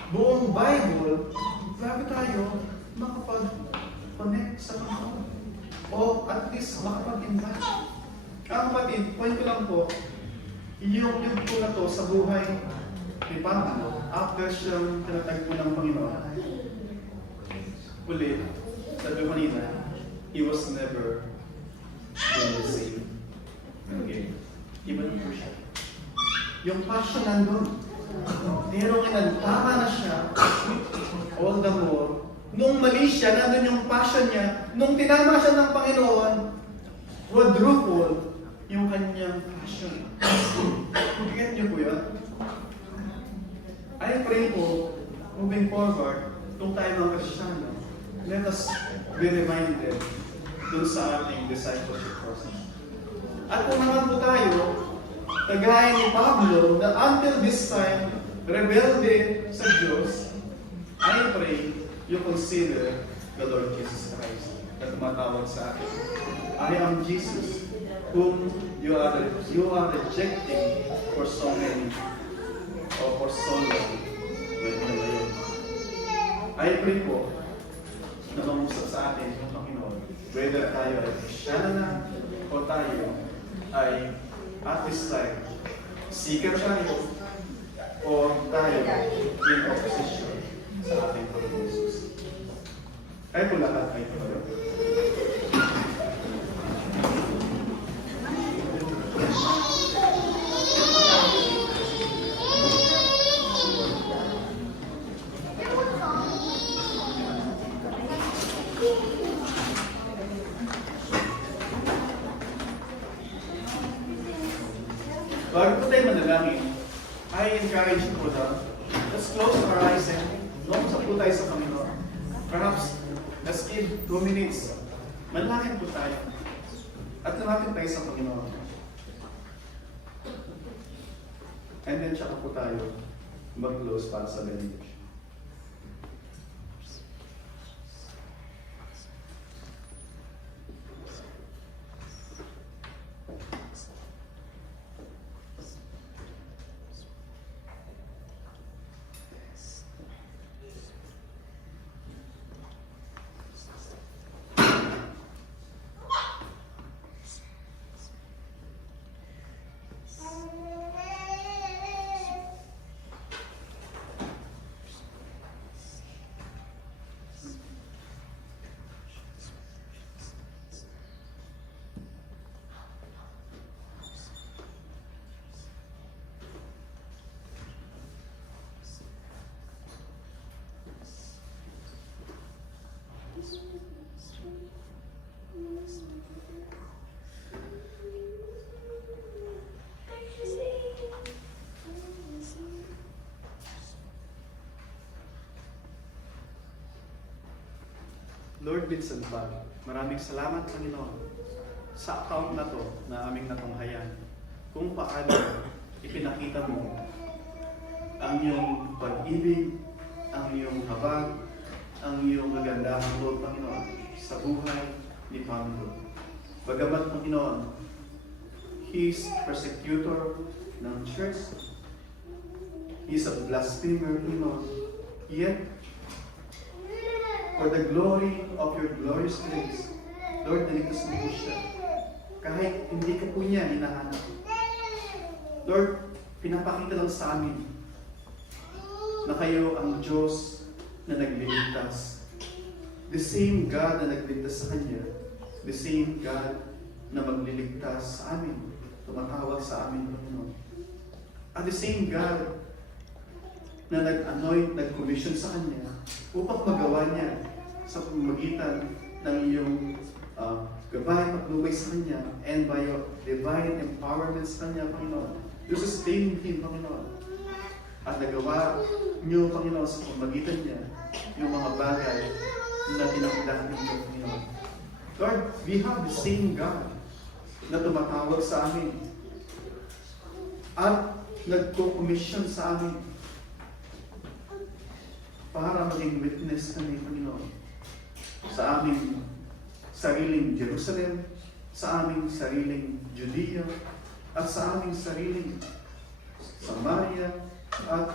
buong Bible bago tayo makapag-connect sa Panginoon. O at least makapag-invite. Kapatid, point ko lang po, yung po na to sa buhay ni Pablo, after siyang tinatagpo ng Panginoon, ulit, sabi ko kanina, he was never been the same. Okay. Iba na po siya. Yung passion nandun. Pero kinagtama na siya, all the more, nung mali siya, nandun yung passion niya, nung tinama siya ng Panginoon, quadruple yung kanyang passion. Get niyo po yun? I pray po, moving forward, kung tayo mga Kristiyano, let us be reminded dun sa ating discipleship process. At kung naman po tayo, kagaya ni Pablo, na until this time, rebelde sa Diyos, I pray you consider the Lord Jesus Christ na tumatawag sa atin. I am Jesus, whom you are rejecting for so many or for so long. I pray po na mamusap sa atin yung Panginoon, whether tayo ay Kristiyano na o tayo ay at this time, seeker tayo o tayo in opposition sa ating Panginoon Jesus. Kaya po lahat ay tumayo. Bago po tayo manalangin, I encourage you po na let's close our eyes and lumabas po tayo sa Panginoon. Perhaps, let's give 2 minutes. Manalangin po tayo. At lumapit tayo sa Panginoon. And then, tsaka po tayo mag-close para sa benediction. Lord Vincent Pag, maraming salamat Panginoon sa account na to na aming natunghayan. Kung paano ipinakita mo ang iyong pag-ibig, ang iyong habag, ang iyong kagandahan, Lord Panginoon, sa buhay ni Pablo. Bagamat Panginoon, he is persecutor ng church, He's a blasphemer, Panginoon. Yet, for the glory of your glorious grace, Lord, niligtas mo po siya. Kahit hindi ka po niya hinahanap. Lord, pinapakita lang sa amin na kayo ang Diyos na nagliligtas. The same God na nagligtas sa Kanya, the same God na magliligtas sa amin, tumatawag sa amin, Panginoon. At the same God na nag-anoint, nag-commission sa Kanya upang magawa niya sa pamamagitan ng iyong gabay, paglubay sa Kanya, and by your divine empowerment sa Kanya, Panginoon. You sustain Him, Panginoon. At nagawa niyo, Panginoon, sa pamamagitan niya, yung mga bagay na tinakdahan niyo, Panginoon. Lord, we have the same God na tumatawag sa amin at nagko-commission sa amin para maging witness kami, Panginoon, sa aming sariling Jerusalem, sa aming sariling Judea, at sa aming sariling Samaria, at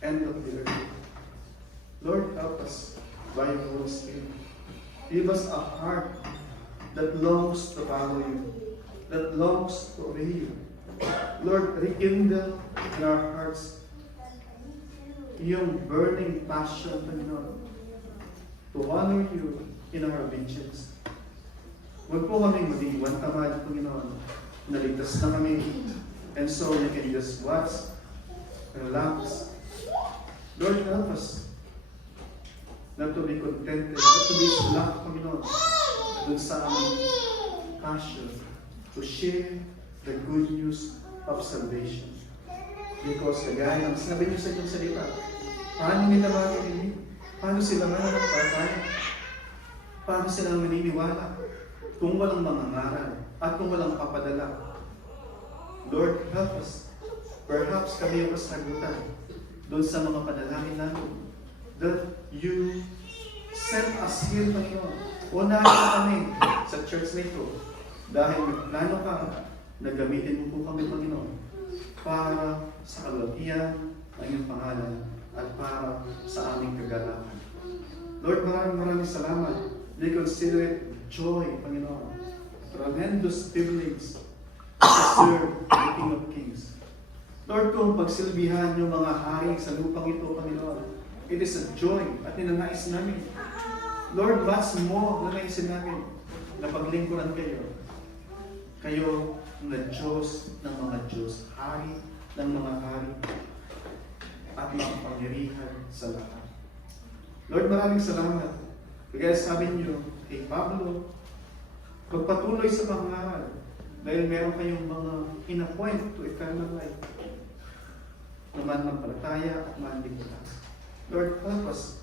end of the earth. Lord, help us by your Holy Spirit. Give us a heart that longs to follow you, that longs to obey you. Lord, rekindle in our hearts yung burning passion, Panginoon, to honor you in our obedience. Huwag po kaming maging tamad, Panginoon. Naligtas na kami. And so you can just watch, relax. Lord, help us not to be contented, not to be slack, Panginoon, dun sa aming passion to share the good news of salvation. Because kagaya ng sinabi niyo sa inyong salita, paano nila makikini? Paano sila mananampalataya? Paano sila maniniwala kung walang mangangaral at kung walang papadala? Lord, help us. Perhaps kami yung kasagutan doon sa mga panalangin namin that you sent us here, Panginoon. Unahin na kami sa church na ito dahil plano ka na gamitin mo po kami, Panginoon, para sa kalwalhatian ng iyong pangalan at para sa aming kagalakan. Lord, maraming salamat. We consider it joy, Panginoon. Tremendous privilege to serve the King of Kings. Lord, kung pagsilbihan yung mga hari sa lupang ito, Panginoon, it is a joy at ninanais namin. Lord, lots more na naisin namin na paglingkuran kayo. Kayo na Diyos ng mga Diyos, hari ng mga hari, at makapangyarihan sa lahat. Lord, maraming salamat. Kaya sabi niyo kay Pablo, magpatuloy sa pangaral dahil meron kayong mga in-appoint to eternal life. Naman magpalataya at manligtas. Lord, help us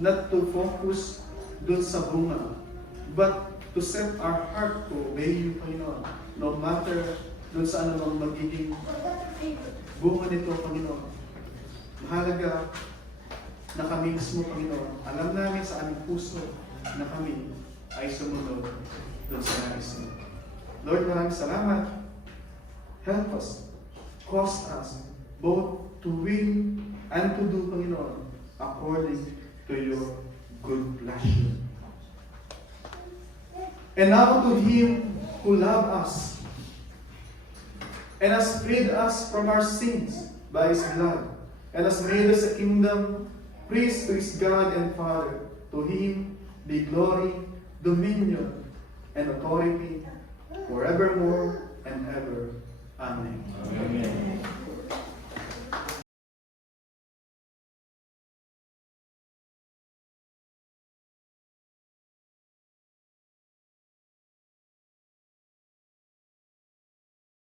not to focus dun sa bunga, but to set our heart to obey you, Panginoon. No matter dun sa anumang magiging bunga nito, Panginoon. Mahalaga na kami mismo, Panginoon, alam namin sa aming puso na kami ay sumunod dun sa nais mo. Lord, maraming salamat. Help us, cause us, both to will and to do, Panginoon, according to your good pleasure. And now to Him who loved us and has freed us from our sins by His blood, and has made us a kingdom, priest to His God and Father. To Him be glory, dominion, and authority forevermore and ever. Amen. Amen.